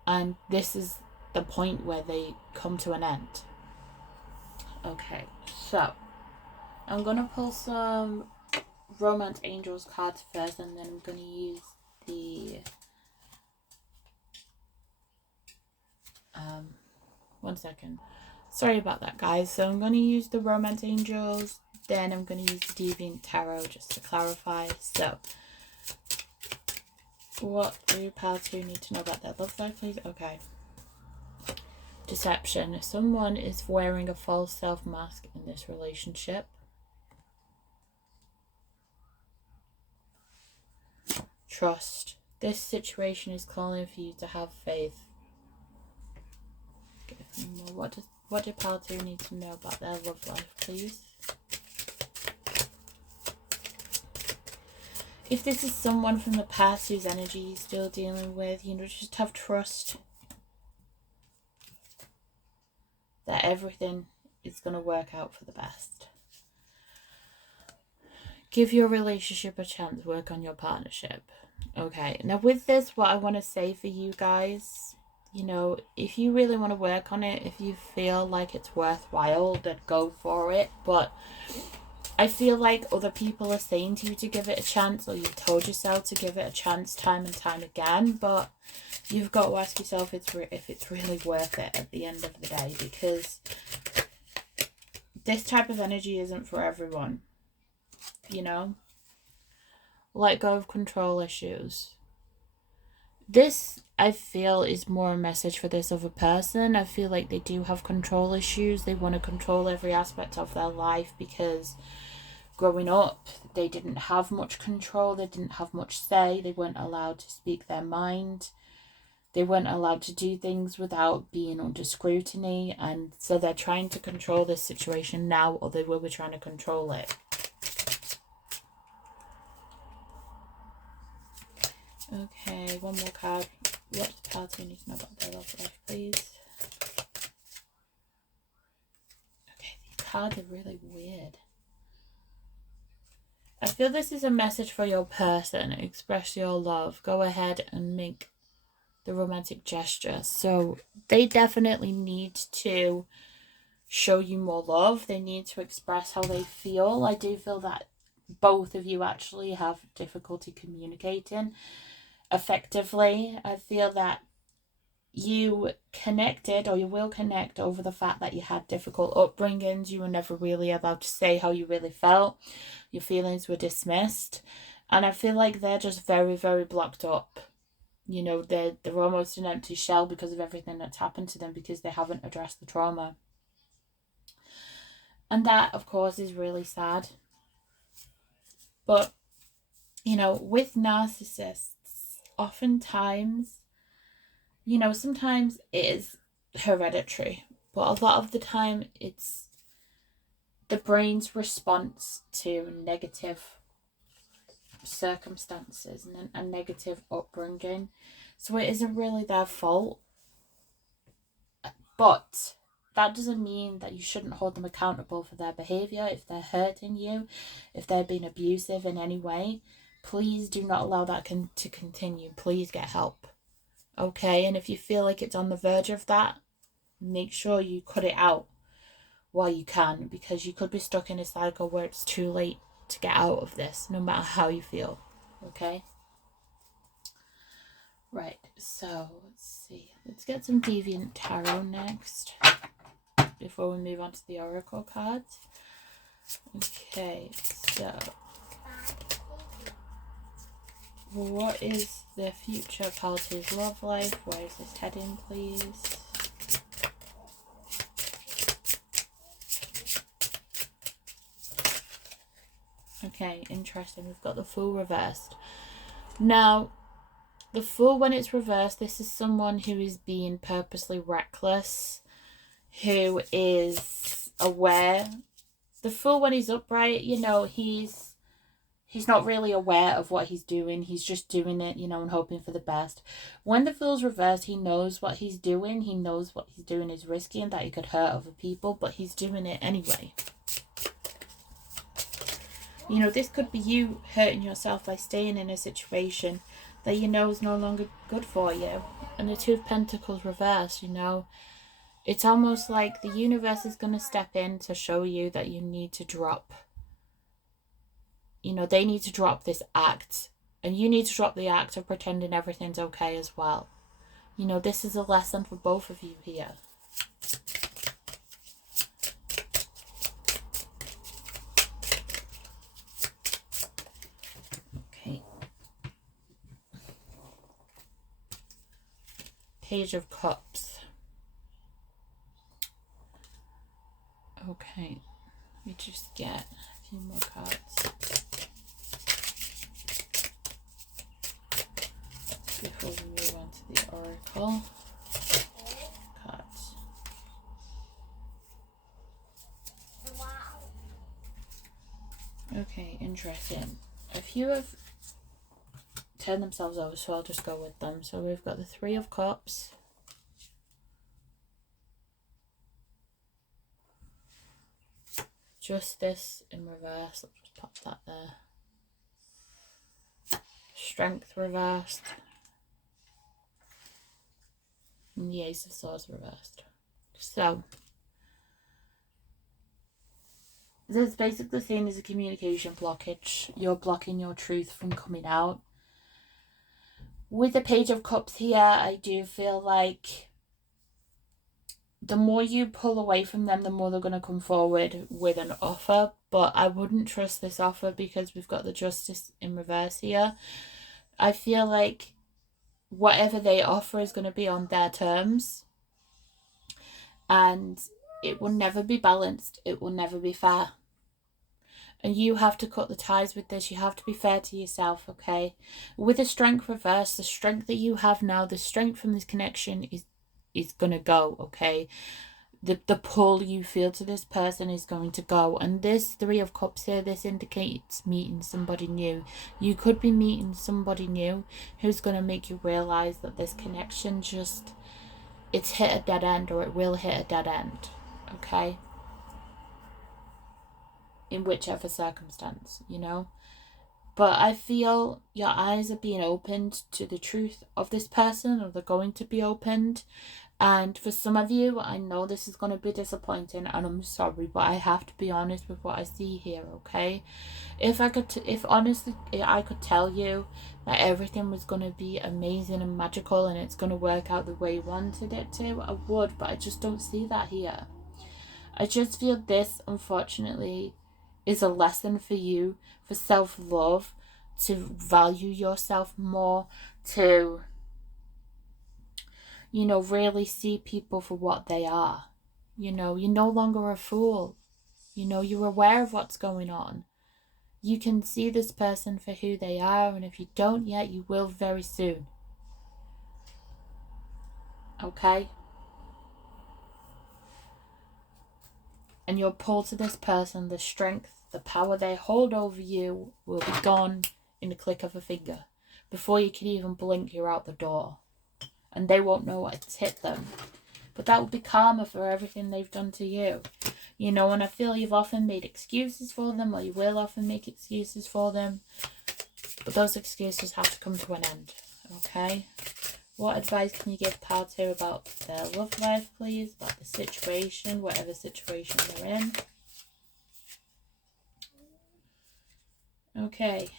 And this is the point where they come to an end. Okay, so I'm going to pull some Romance Angels cards first, and then I'm going to use the one second, sorry about that, guys. So I'm going to use the Romance Angels, then I'm going to use the Deviant Tarot just to clarify. So what do pals who need to know about their love life, please? Okay. Deception. Someone is wearing a false self mask in this relationship. Trust. This situation is calling for you to have faith. Give me more. What do pals who need to know about their love life, please? If this is someone from the past whose energy you're still dealing with, you know, just have trust that everything is going to work out for the best. Give your relationship a chance. Work on your partnership. Okay, now with this, what I want to say for you guys, you know, if you really want to work on it, if you feel like it's worthwhile, then go for it. But I feel like other people are saying to you to give it a chance, or you've told yourself to give it a chance time and time again, but you've got to ask yourself if it's really worth it at the end of the day, because this type of energy isn't for everyone, you know? Let go of control issues. This, I feel, is more a message for this other person. I feel like they do have control issues. They want to control every aspect of their life because growing up, they didn't have much control. They didn't have much say. They weren't allowed to speak their mind. They weren't allowed to do things without being under scrutiny. And so they're trying to control this situation now, or they will be trying to control it. Okay, one more card. What does party need to know about their love life, please? Okay, these cards are really weird. I feel this is a message for your person. Express your love. Go ahead and make the romantic gesture. So they definitely need to show you more love. They need to express how they feel. I do feel that both of you actually have difficulty communicating effectively. I feel that you connected, or you will connect, over the fact that you had difficult upbringings. You were never really allowed to say how you really felt. Your feelings were dismissed. And I feel like they're just very, very blocked up. You know, they're almost an empty shell because of everything that's happened to them, because they haven't addressed the trauma. And that, of course, is really sad. But, you know, with narcissists, oftentimes, you know, sometimes it is hereditary, but a lot of the time it's the brain's response to negative circumstances and a negative upbringing. So it isn't really their fault. But that doesn't mean that you shouldn't hold them accountable for their behaviour. If they're hurting you, if they're being abusive in any way, please do not allow that to continue. Please get help. Okay, and if you feel like it's on the verge of that, make sure you cut it out while you can, because you could be stuck in a cycle where it's too late to get out of this, no matter how you feel. Okay? Right, so let's see. Let's get some Deviant Tarot next before we move on to the Oracle cards. Okay, so what is the future party's love life? Where is this heading, please? Okay, interesting. We've got the Fool reversed. Now, the Fool, when it's reversed, this is someone who is being purposely reckless, who is aware. The Fool, when he's upright, you know, he's not really aware of what he's doing. He's just doing it, you know, and hoping for the best. When the Fool's reversed, he knows what he's doing. He knows what he's doing is risky and that he could hurt other people, but he's doing it anyway. You know, this could be you hurting yourself by staying in a situation that you know is no longer good for you. And the Two of Pentacles reversed, you know. It's almost like the universe is going to step in to show you that you need to drop. You know, they need to drop this act. And you need to drop the act of pretending everything's okay as well. You know, this is a lesson for both of you here. Okay. Page of Cups. Okay. Let me just get a few more cards before we move on to the Oracle cards. Okay, interesting. A few have turned themselves over, so I'll just go with them. So we've got the Three of Cups, Justice in reverse. Let's just pop that there. Strength reversed. And the Ace of Swords reversed. So, this is basically seen as a communication blockage. You're blocking your truth from coming out. With the Page of Cups here, I do feel like the more you pull away from them, the more they're going to come forward with an offer. But I wouldn't trust this offer because we've got the Justice in reverse here. I feel like whatever they offer is going to be on their terms. And it will never be balanced. It will never be fair. And you have to cut the ties with this. You have to be fair to yourself, okay? With the Strength reverse, the strength that you have now, the strength from this connection is going to go, okay? The pull you feel to this person is going to go. And this Three of Cups here, this indicates meeting somebody new. You could be meeting somebody new who's going to make you realise that this connection just, it's hit a dead end, or it will hit a dead end, okay? In whichever circumstance, you know. But I feel your eyes are being opened to the truth of this person, or they're going to be opened. And for some of you, I know this is going to be disappointing, and I'm sorry, but I have to be honest with what I see here, okay? If honestly I could tell you that everything was going to be amazing and magical and it's going to work out the way you wanted it to, I would, but I just don't see that here. I just feel this, unfortunately, is a lesson for you, for self-love, to value yourself more, to, you know, really see people for what they are. You know, you're no longer a fool. You know, you're aware of what's going on. You can see this person for who they are, and if you don't yet, you will very soon. Okay? And your pull to this person, the strength, the power they hold over you will be gone in the click of a finger. Before you can even blink, you're out the door. And they won't know what's hit them. But that will be karma for everything they've done to you. You know, and I feel you've often made excuses for them, or you will often make excuses for them. But those excuses have to come to an end. Okay? What advice can you give cards here about their love life, please? About the situation, whatever situation they're in. Okay.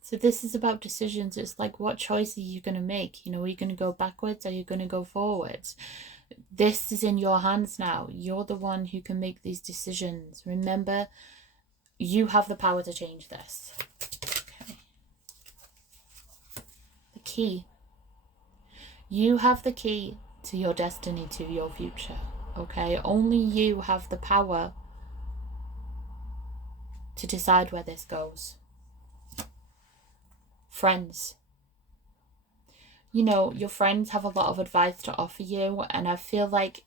So this is about decisions. It's like, what choice are you going to make? You know, are you going to go backwards? Or are you going to go forwards? This is in your hands now. You're the one who can make these decisions. Remember, you have the power to change this. Okay. The key. You have the key to your destiny, to your future. Okay? Only you have the power to decide where this goes. Friends. You know, your friends have a lot of advice to offer you, and I feel like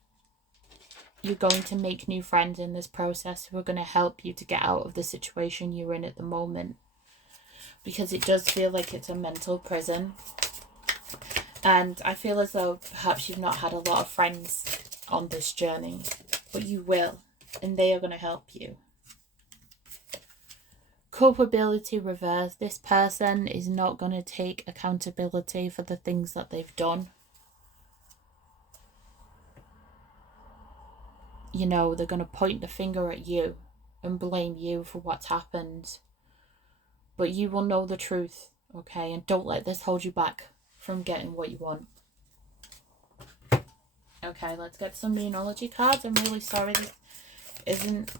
you're going to make new friends in this process who are going to help you to get out of the situation you're in at the moment. Because it does feel like it's a mental prison. And I feel as though perhaps you've not had a lot of friends on this journey, but you will, and they are going to help you. Culpability reversed. This person is not going to take accountability for the things that they've done. You know, they're going to point the finger at you and blame you for what's happened. But you will know the truth, okay? And don't let this hold you back from getting what you want. Okay, let's get some numerology cards. I'm really sorry this isn't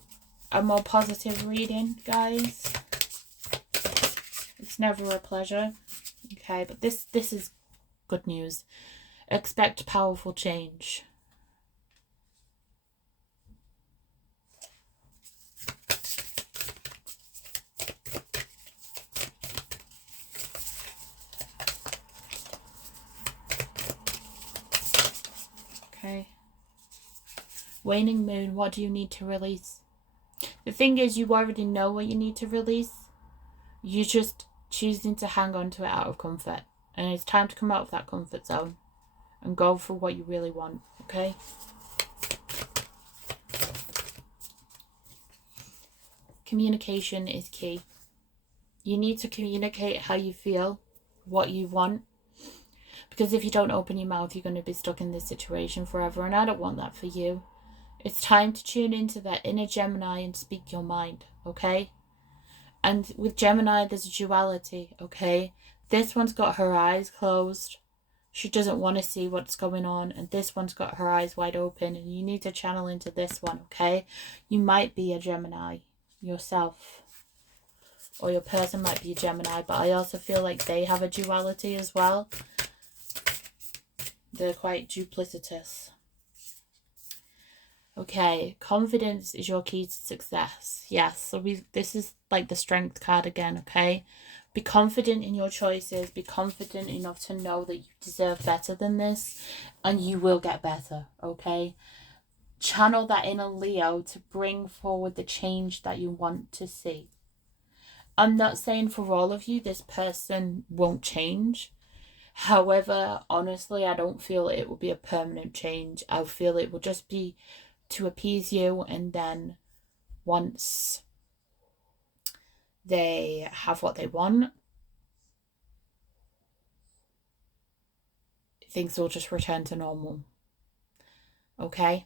a more positive reading, guys. It's never a pleasure. Okay, but this is good news. Expect powerful change. Okay. Waning moon, what do you need to release? The thing is, you already know what you need to release. You're just choosing to hang on to it out of comfort. And it's time to come out of that comfort zone and go for what you really want, okay? Communication is key. You need to communicate how you feel, what you want. Because if you don't open your mouth, you're going to be stuck in this situation forever. And I don't want that for you. It's time to tune into that inner Gemini and speak your mind, okay? And with Gemini, there's a duality, okay? This one's got her eyes closed. She doesn't want to see what's going on. And this one's got her eyes wide open. And you need to channel into this one, okay? You might be a Gemini yourself. Or your person might be a Gemini. But I also feel like they have a duality as well. They're quite duplicitous. Okay, confidence is your key to success. Yes, so this is like the strength card again, okay? Be confident in your choices. Be confident enough to know that you deserve better than this. And you will get better, okay? Channel that inner Leo to bring forward the change that you want to see. I'm not saying for all of you this person won't change. However, honestly, I don't feel it will be a permanent change. I feel it will just be to appease you, and then once they have what they want, things will just return to normal. Okay?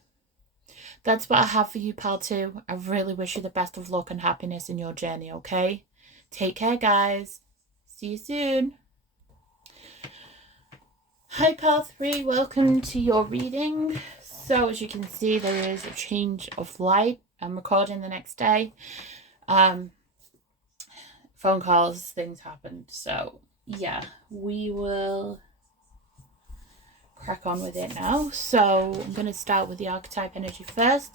That's what I have for you, pal 2. I really wish you the best of luck and happiness in your journey, okay? Take care, guys. See you soon. Hi, pal 3. Welcome to your reading. So, as you can see, there is a change of light. I'm recording the next day. Phone calls, things happened. So, yeah, we will crack on with it now. So, I'm going to start with the archetype energy first.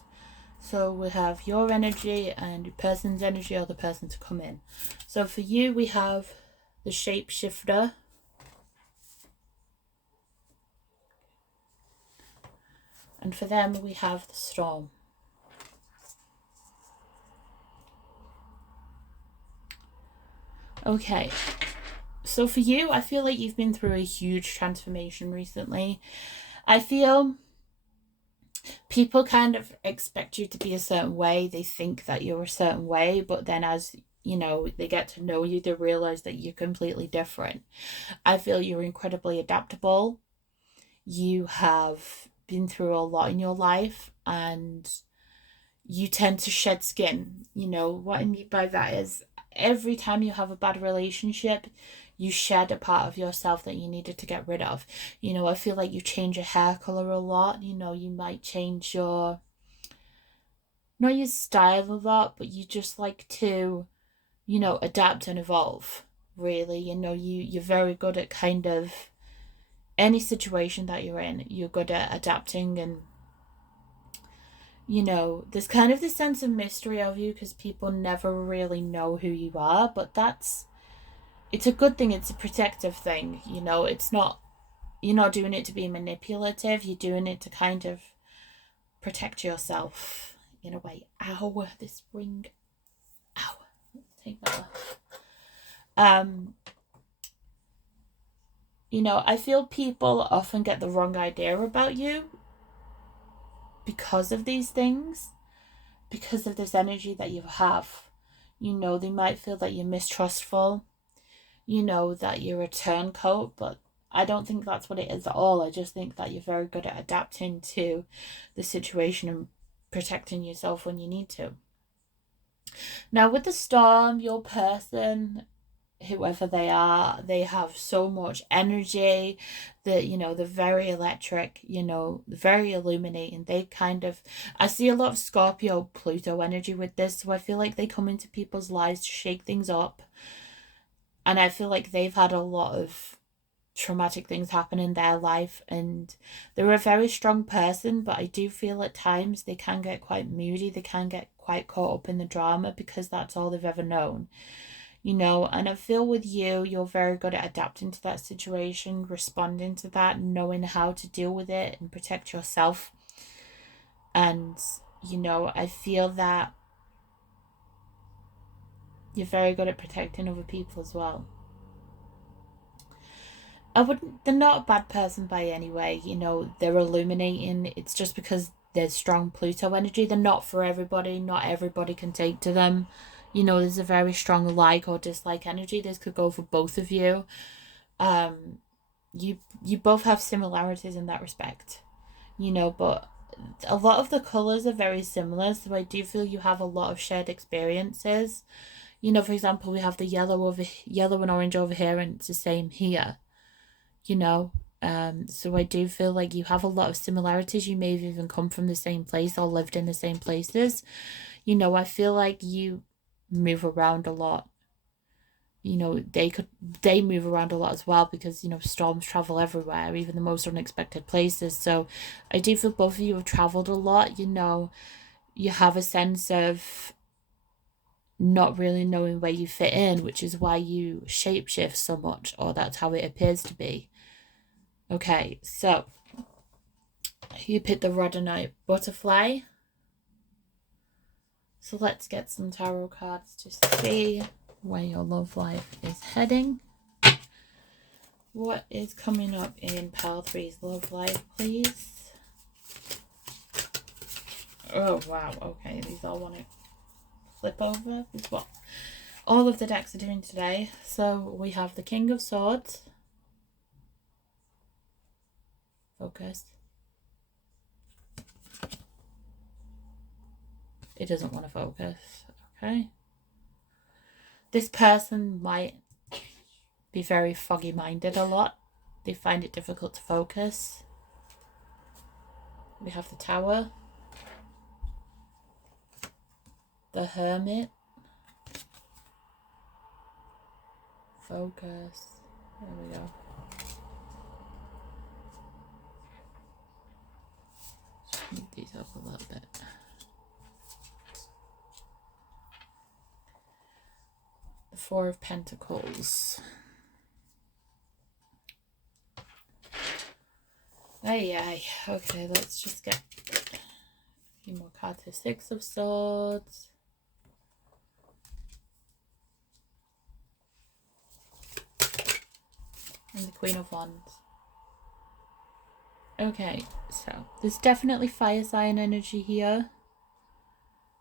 So, we have your energy and your person's energy, or the person to come in. So, for you, we have the shapeshifter. And for them, we have the storm. Okay. So for you, I feel like you've been through a huge transformation recently. I feel people kind of expect you to be a certain way. They think that you're a certain way. But then as, you know, they get to know you, they realize that you're completely different. I feel you're incredibly adaptable. You have been through a lot in your life, and you tend to shed skin. You know what I mean by that is every time you have a bad relationship, you shed a part of yourself that you needed to get rid of. You know, I feel like you change your hair color a lot. You know, you might change your, not your style a lot, but you just like to, you know, adapt and evolve, really. You know, you're very good at kind of any situation that you're in. You're good at adapting, and you know, there's kind of this sense of mystery of you because people never really know who you are, but it's a good thing. It's a protective thing. You know, it's not, you're not doing it to be manipulative. You're doing it to kind of protect yourself in a way. Ow, this ring. Ow. Let's take that off. You know, I feel people often get the wrong idea about you because of these things, because of this energy that you have. You know, they might feel that you're mistrustful, you know, that you're a turncoat, but I don't think that's what it is at all. I just think that you're very good at adapting to the situation and protecting yourself when you need to. Now, with the storm, your person, whoever they are, they have so much energy that, you know, they're very electric, you know, very illuminating. They kind of, I see a lot of Scorpio Pluto energy with this, so I feel like they come into people's lives to shake things up. And I feel like they've had a lot of traumatic things happen in their life, and they're a very strong person, but I do feel at times they can get quite moody. They can get quite caught up in the drama because that's all they've ever known. You know, and I feel with you, you're very good at adapting to that situation, responding to that, knowing how to deal with it and protect yourself. And, you know, I feel that you're very good at protecting other people as well. They're not a bad person by any way, you know, they're illuminating. It's just because there's strong Pluto energy. They're not for everybody. Not everybody can take to them. You know, there's a very strong like or dislike energy. This could go for both of you. You both have similarities in that respect, you know, but a lot of the colors are very similar, so I do feel you have a lot of shared experiences. You know, for example, we have the yellow and orange over here, and it's the same here, you know. So I do feel like you have a lot of similarities. You may have even come from the same place or lived in the same places. You know, I feel like you move around a lot. You know, they move around a lot as well, because, you know, storms travel everywhere, even the most unexpected places. So I do feel both of you have traveled a lot. You know, you have a sense of not really knowing where you fit in, which is why you shapeshift so much, or that's how it appears to be. Okay, so you picked the rhodonite butterfly. So let's get some tarot cards to see where your love life is heading. What is coming up in Pile 3's love life, please? Oh, wow. Okay, these all want to flip over. This is what all of the decks are doing today. So we have the King of Swords. Focus. It doesn't want to focus. Okay. This person might be very foggy-minded a lot. They find it difficult to focus. We have the Tower. The Hermit. Focus. There we go. Just move these up a little bit. The Four of Pentacles. Aye. Okay, let's just get a few more cards. The Six of Swords. And the Queen of Wands. Okay, so there's definitely fire sign energy here.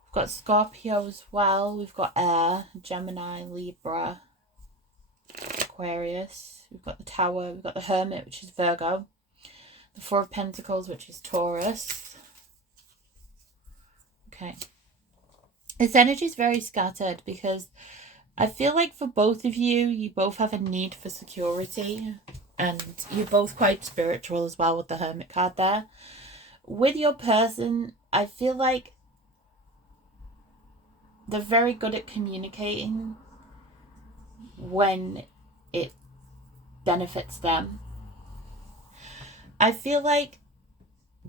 We've got Scorpio as well. We've got Air, Gemini, Libra, Aquarius. We've got the Tower. We've got the Hermit, which is Virgo. The Four of Pentacles, which is Taurus. Okay. This energy is very scattered, because I feel like for both of you, you both have a need for security, and you're both quite spiritual as well with the Hermit card there. With your person, I feel like they're very good at communicating when it benefits them. I feel like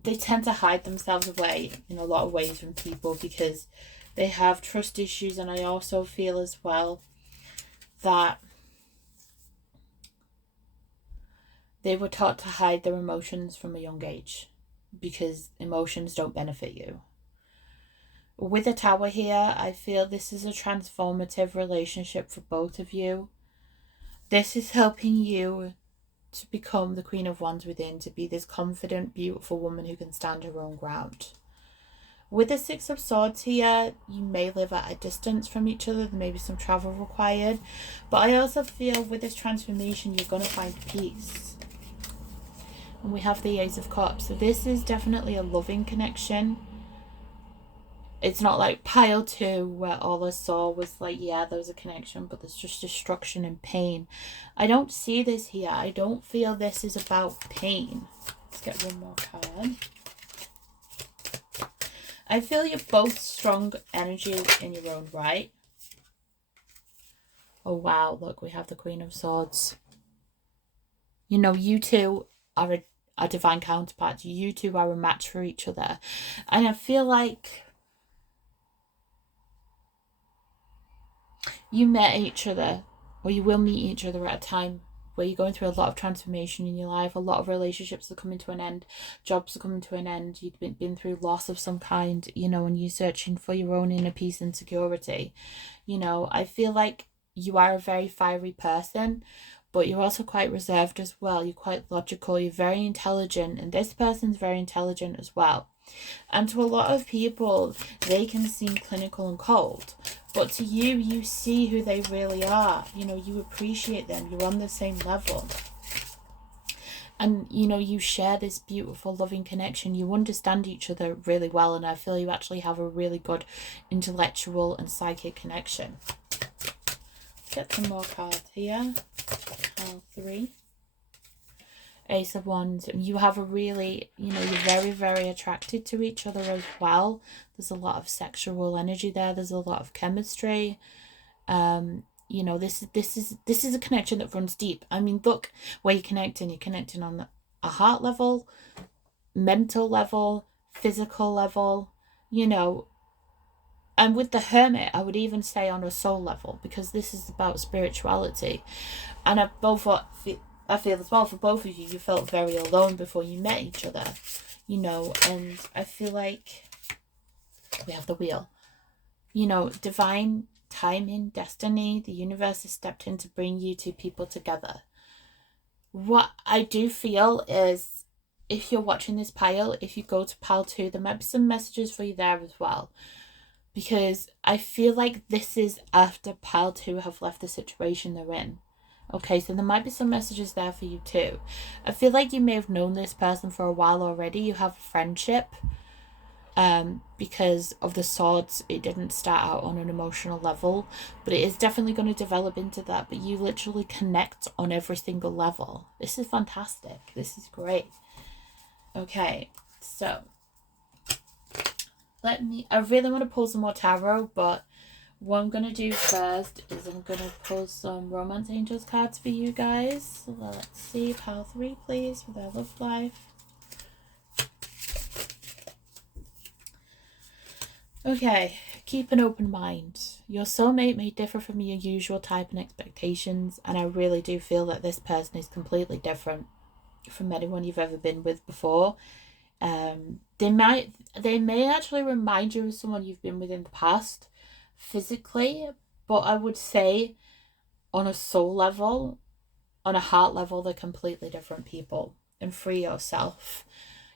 they tend to hide themselves away in a lot of ways from people, because they have trust issues, and I also feel as well that they were taught to hide their emotions from a young age, because emotions don't benefit you. With the Tower here, I feel this is a transformative relationship for both of you. This is helping you to become the Queen of Wands within, to be this confident, beautiful woman who can stand her own ground. With the Six of Swords here, you may live at a distance from each other. There may be some travel required. But I also feel with this transformation, you're going to find peace. And we have the Ace of Cups. So this is definitely a loving connection. It's not like Pile 2, where all I saw was like, yeah, there was a connection, but there's just destruction and pain. I don't see this here. I don't feel this is about pain. Let's get one more card. I feel you're both strong energies in your own right. Oh, wow. Look, we have the Queen of Swords. You know, you two are a divine counterpart. You two are a match for each other. And I feel like you met each other, or you will meet each other at a time where you're going through a lot of transformation in your life. A lot of relationships are coming to an end. Jobs are coming to an end. You've been through loss of some kind, you know, and you're searching for your own inner peace and security. You know, I feel like you are a very fiery person, but you're also quite reserved as well. You're quite logical. You're very intelligent, and this person's very intelligent as well. And to a lot of people, they can seem clinical and cold. But to you, you see who they really are. You know, you appreciate them. You're on the same level. And, you know, you share this beautiful, loving connection. You understand each other really well. And I feel you actually have a really good intellectual and psychic connection. Get some more cards here. Pile 3. Ace of Wands. And you have a really, you know, you're very, very attracted to each other as well. There's a lot of sexual energy there. There's a lot of chemistry. You know, this is a connection that runs deep. I mean, look where you're connecting. You're connecting on a heart level, mental level, physical level, you know. And with the Hermit, I would even say on a soul level, because this is about spirituality. And I feel as well, for both of you, you felt very alone before you met each other, you know. And I feel like we have the Wheel. You know, divine timing, destiny, the universe has stepped in to bring you two people together. What I do feel is, if you're watching this pile, if you go to pile 2, there might be some messages for you there as well. Because I feel like this is after pile 2 have left the situation they're in. Okay, so there might be some messages there for you too. I feel like you may have known this person for a while already. You have a friendship. Because of the Swords, it didn't start out on an emotional level, but it is definitely going to develop into that. But you literally connect on every single level. This is fantastic. This is great. Okay, so I really want to pull some more tarot, but what I'm going to do first is I'm going to pull some Romance Angels cards for you guys. Let's see, pile 3 please, for their love life. Okay, keep an open mind. Your soulmate may differ from your usual type and expectations, and I really do feel that this person is completely different from anyone you've ever been with before. They may actually remind you of someone you've been with in the past, physically, but I would say on a soul level, on a heart level, they're completely different people. And free yourself.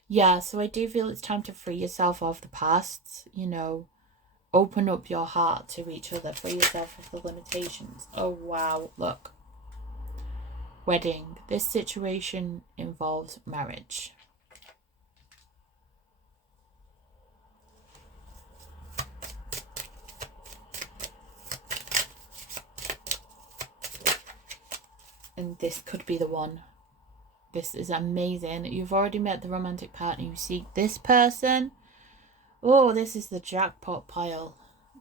Yeah, so I do feel it's time to free yourself of the past, you know, open up your heart to each other, free yourself of the limitations. Oh, wow, look. Wedding. This situation involves marriage. And this could be the one. This is amazing. You've already met the romantic partner you seek. This person, oh, this is the jackpot pile.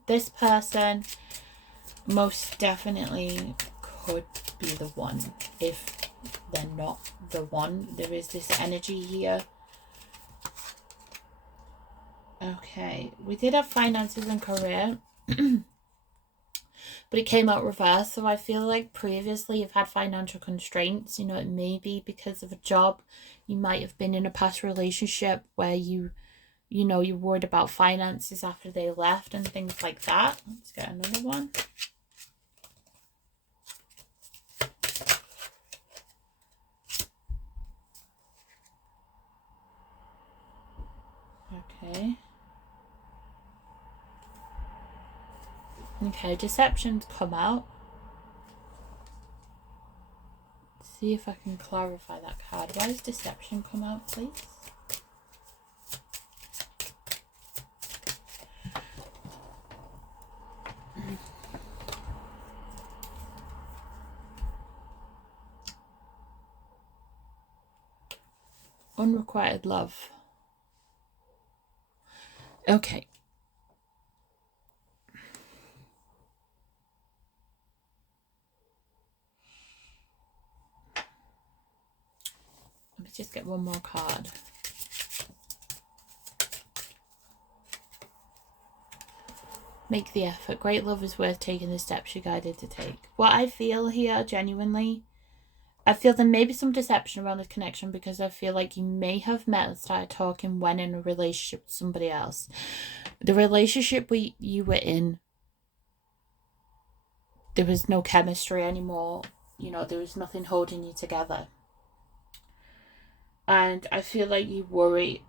This person most definitely could be the one. If they're not the one, there is this energy here. Okay, we did have finances and career. But it came out reverse, so I feel like previously you've had financial constraints. You know, it may be because of a job. You might have been in a past relationship where you know, you're worried about finances after they left and things like that. Let's get another one. Okay. Okay, deception's come out. Let's see if I can clarify that card. Why does deception come out, please? Unrequited love. Okay. Let me just get one more card. Make the effort. Great love is worth taking the steps you're guided to take. What I feel here, genuinely, I feel there may be some deception around this connection, because I feel like you may have met and started talking when in a relationship with somebody else. The relationship you were in, there was no chemistry anymore. You know, there was nothing holding you together. And I feel like you worry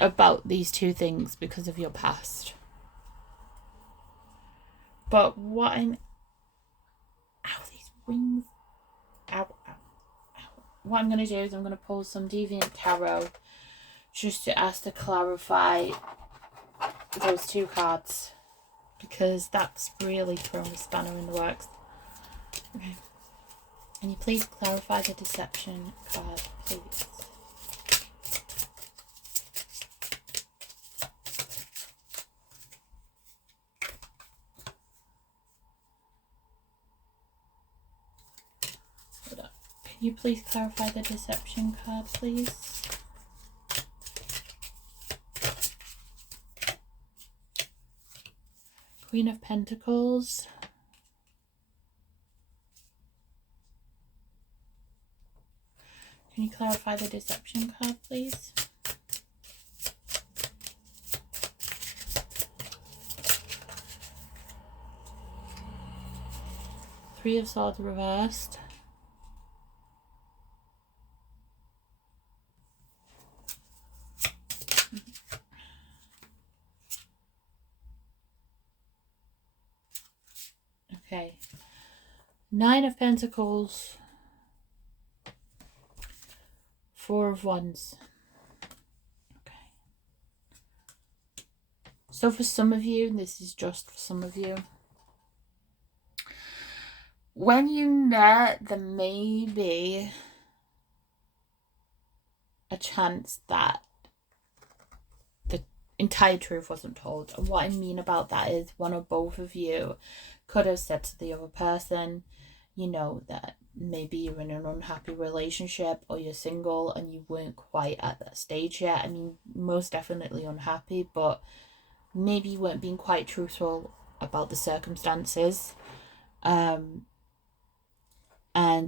about these two things because of your past. But what I'm... Ow, these wings. Ow, ow, ow. What I'm going to do is I'm going to pull some Deviant Tarot just to ask to clarify those two cards, because that's really throwing a spanner in the works. Okay. Can you please clarify the deception card, please? Hold up. Can you please clarify the deception card, please? Queen of Pentacles. Can you clarify the deception card, please? Three of Swords reversed. Okay. Nine of Pentacles. Four of Wands. Okay. So for some of you, and this is just for some of you, when you met, there may be a chance that the entire truth wasn't told. And what I mean about that is one or both of you could have said to the other person, you know, that maybe you're in an unhappy relationship or you're single and you weren't quite at that stage yet. I mean, most definitely unhappy, but maybe you weren't being quite truthful about the circumstances. And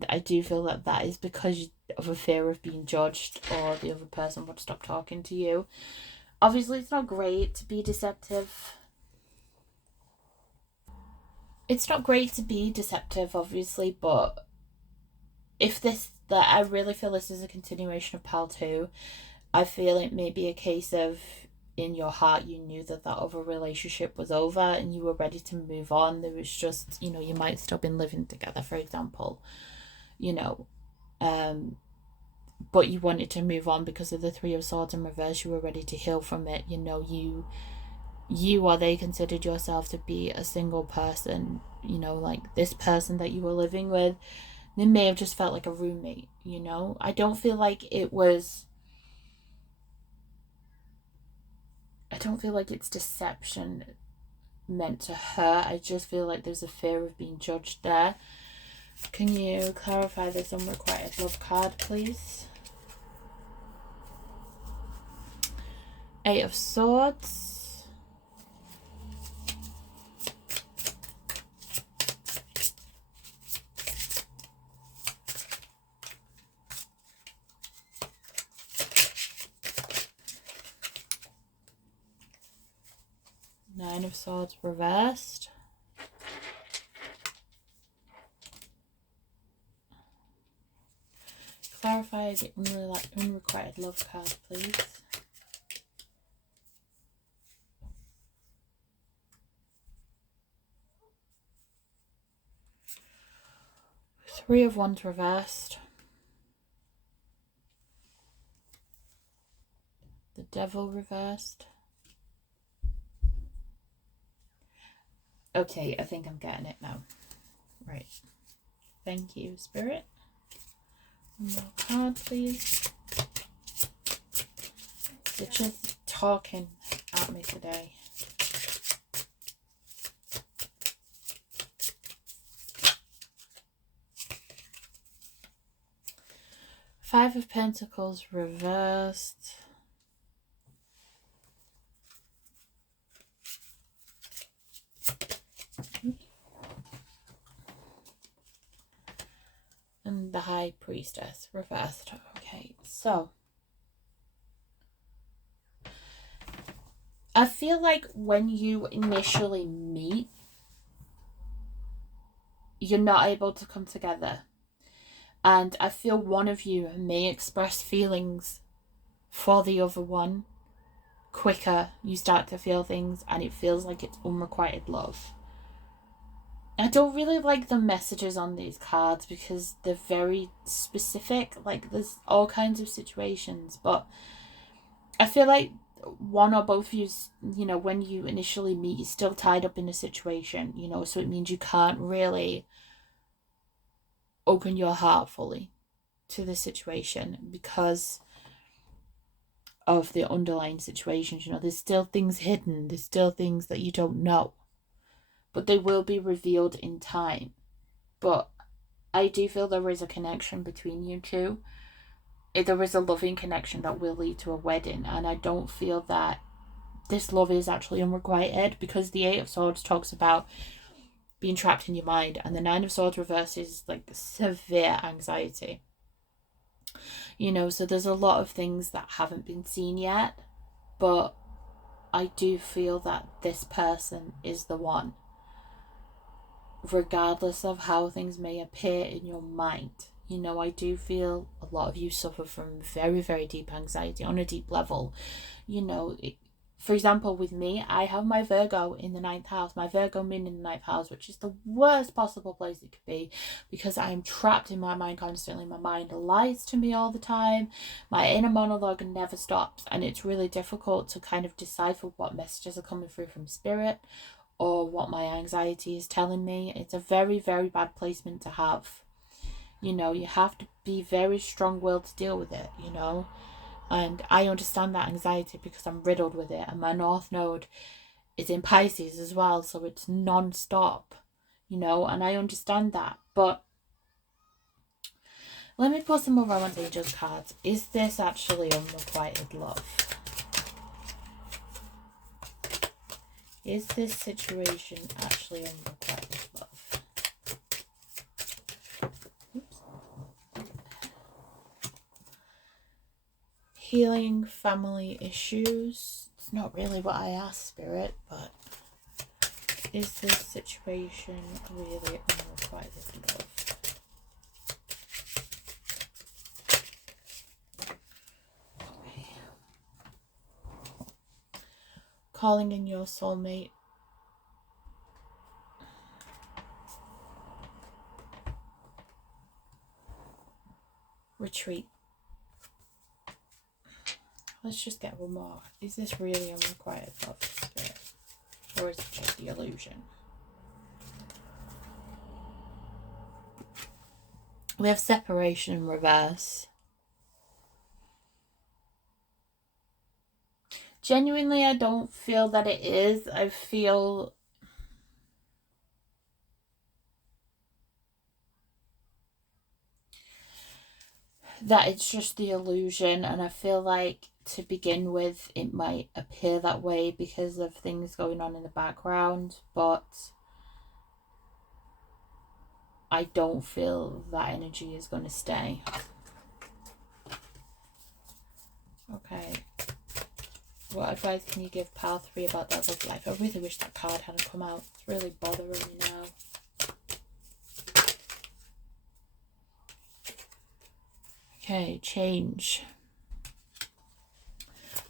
I do feel that that is because of a fear of being judged or the other person would stop talking to you. Obviously, it's not great to be deceptive. It's not great to be deceptive, obviously, but I really feel this is a continuation of Pile 2. I feel it may be a case of, in your heart, you knew that that other relationship was over and you were ready to move on. There was just, you know, you might still been living together, for example, you know, but you wanted to move on because of the Three of Swords in reverse. You were ready to heal from it. You know, you or they considered yourself to be a single person, you know, like this person that you were living with, they may have just felt like a roommate, you know. I don't feel like it's deception meant to hurt. I just feel like there's a fear of being judged there. Can you clarify this unrequited love card, please? Eight of Swords. Nine of Swords reversed. Clarify the unrequited love card, please. Three of Wands reversed. The Devil reversed. Okay, I think I'm getting it now. Right. Thank you, Spirit. One more card, please. They're just talking at me today. Five of Pentacles reversed. And the High Priestess reversed. Okay, so I feel like when you initially meet, you're not able to come together. And I feel one of you may express feelings for the other one quicker. You start to feel things and it feels like it's unrequited love. I don't really like the messages on these cards because they're very specific. Like, there's all kinds of situations, but I feel like one or both of you, you know, when you initially meet, you're still tied up in a situation, you know, so it means you can't really open your heart fully to the situation because of the underlying situations. You know, there's still things hidden, there's still things that you don't know, but they will be revealed in time. But I do feel there is a connection between you two. There is a loving connection that will lead to a wedding, and I don't feel that this love is actually unrequited, because the Eight of Swords talks about being trapped in your mind, and the Nine of Swords reverse is like severe anxiety. You know, so there's a lot of things that haven't been seen yet, but I do feel that this person is the one, regardless of how things may appear in your mind. You know, I do feel a lot of you suffer from very, very deep anxiety on a deep level. You know, for example, with me, I have my Virgo in the 9th house, my Virgo moon in the 9th house, which is the worst possible place it could be, because I am trapped in my mind constantly. My mind lies to me all the time. My inner monologue never stops, and it's really difficult to kind of decipher what messages are coming through from spirit or what my anxiety is telling me. It's a very, very bad placement to have. You know, you have to be very strong-willed to deal with it, you know. And I understand that anxiety because I'm riddled with it. And my North Node is in Pisces as well, so it's non-stop, you know. And I understand that. But let me pull some more Romance Angels cards. Is this actually unrequited love? Is this situation actually unrequited love? Healing family issues. It's not really what I asked, Spirit, but is this situation really unrequited love? Okay. Calling in your soulmate. Retreat. Let's just get one more. Is this really unrequited love, Spirit? Or is it just the illusion? We have separation in reverse. Genuinely, I don't feel that it is. I feel that it's just the illusion, and I feel like to begin with it might appear that way because of things going on in the background, but I don't feel that energy is going to stay. Okay, what advice can you give pile 3 about their love life? I really wish that card hadn't come out. It's really bothering me now. Okay, change.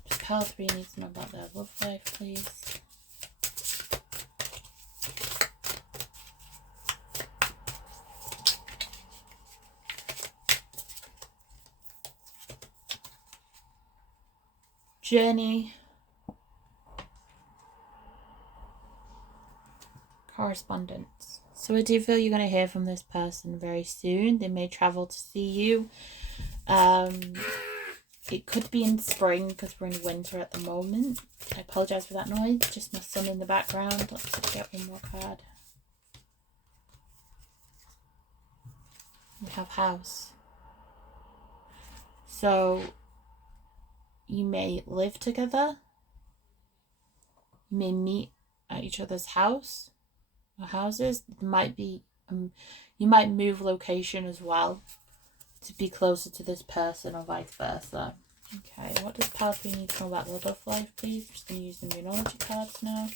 Just pile 3 needs to know about their love life, please. Journey. Correspondence. So I do feel you're going to hear from this person very soon. They may travel to see you. It could be in spring because we're in winter at the moment. I apologise for that noise. Just my son in the background. Let's just get one more card. We have house. So you may live together. You may meet at each other's house or houses. It might be you might move location as well to be closer to this person or vice versa. Okay, what does pile 3 need to know about the love life, please? I'm just going to use the numerology cards now.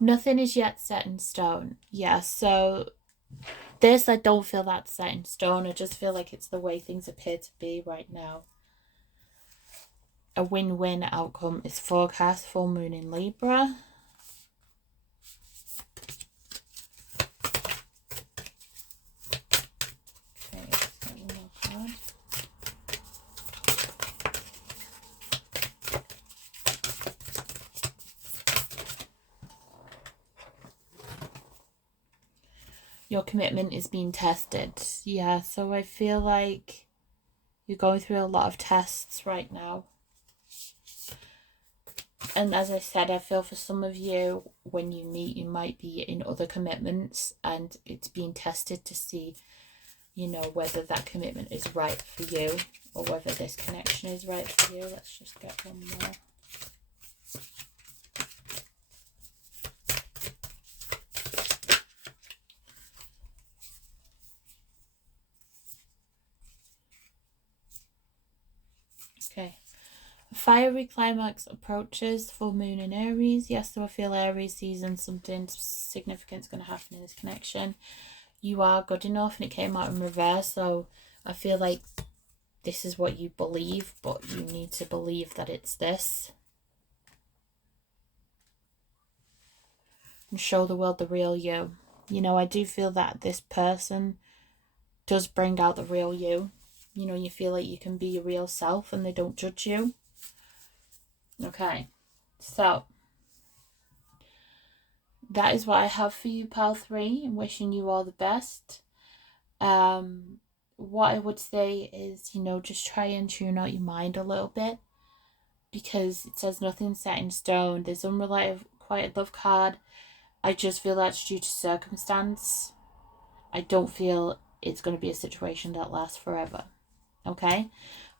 Nothing is yet set in stone. Yeah, so this, I don't feel that's set in stone. I just feel like it's the way things appear to be right now. A win-win outcome is forecast. Full moon in Libra. Your commitment is being tested. Yeah, so I feel like you're going through a lot of tests right now. And as I said, I feel for some of you, when you meet, you might be in other commitments and it's being tested to see, you know, whether that commitment is right for you or whether this connection is right for you. Let's just get one more. Okay. A fiery climax approaches, full moon in Aries. Yes, so I feel Aries season, something significant is going to happen in this connection. You are good enough, and it came out in reverse, so I feel like this is what you believe, but you need to believe that it's this. And show the world the real you. You know, I do feel that this person does bring out the real you. You know, you feel like you can be your real self and they don't judge you. Okay, so that is what I have for you, pal 3. I'm wishing you all the best. What I would say is, you know, just try and tune out your mind a little bit, because it says nothing set in stone. There's unrequited love card. I just feel that's due to circumstance. I don't feel it's going to be a situation that lasts forever. Okay?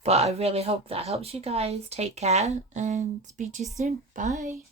But I really hope that helps you guys. Take care and speak to you soon. Bye.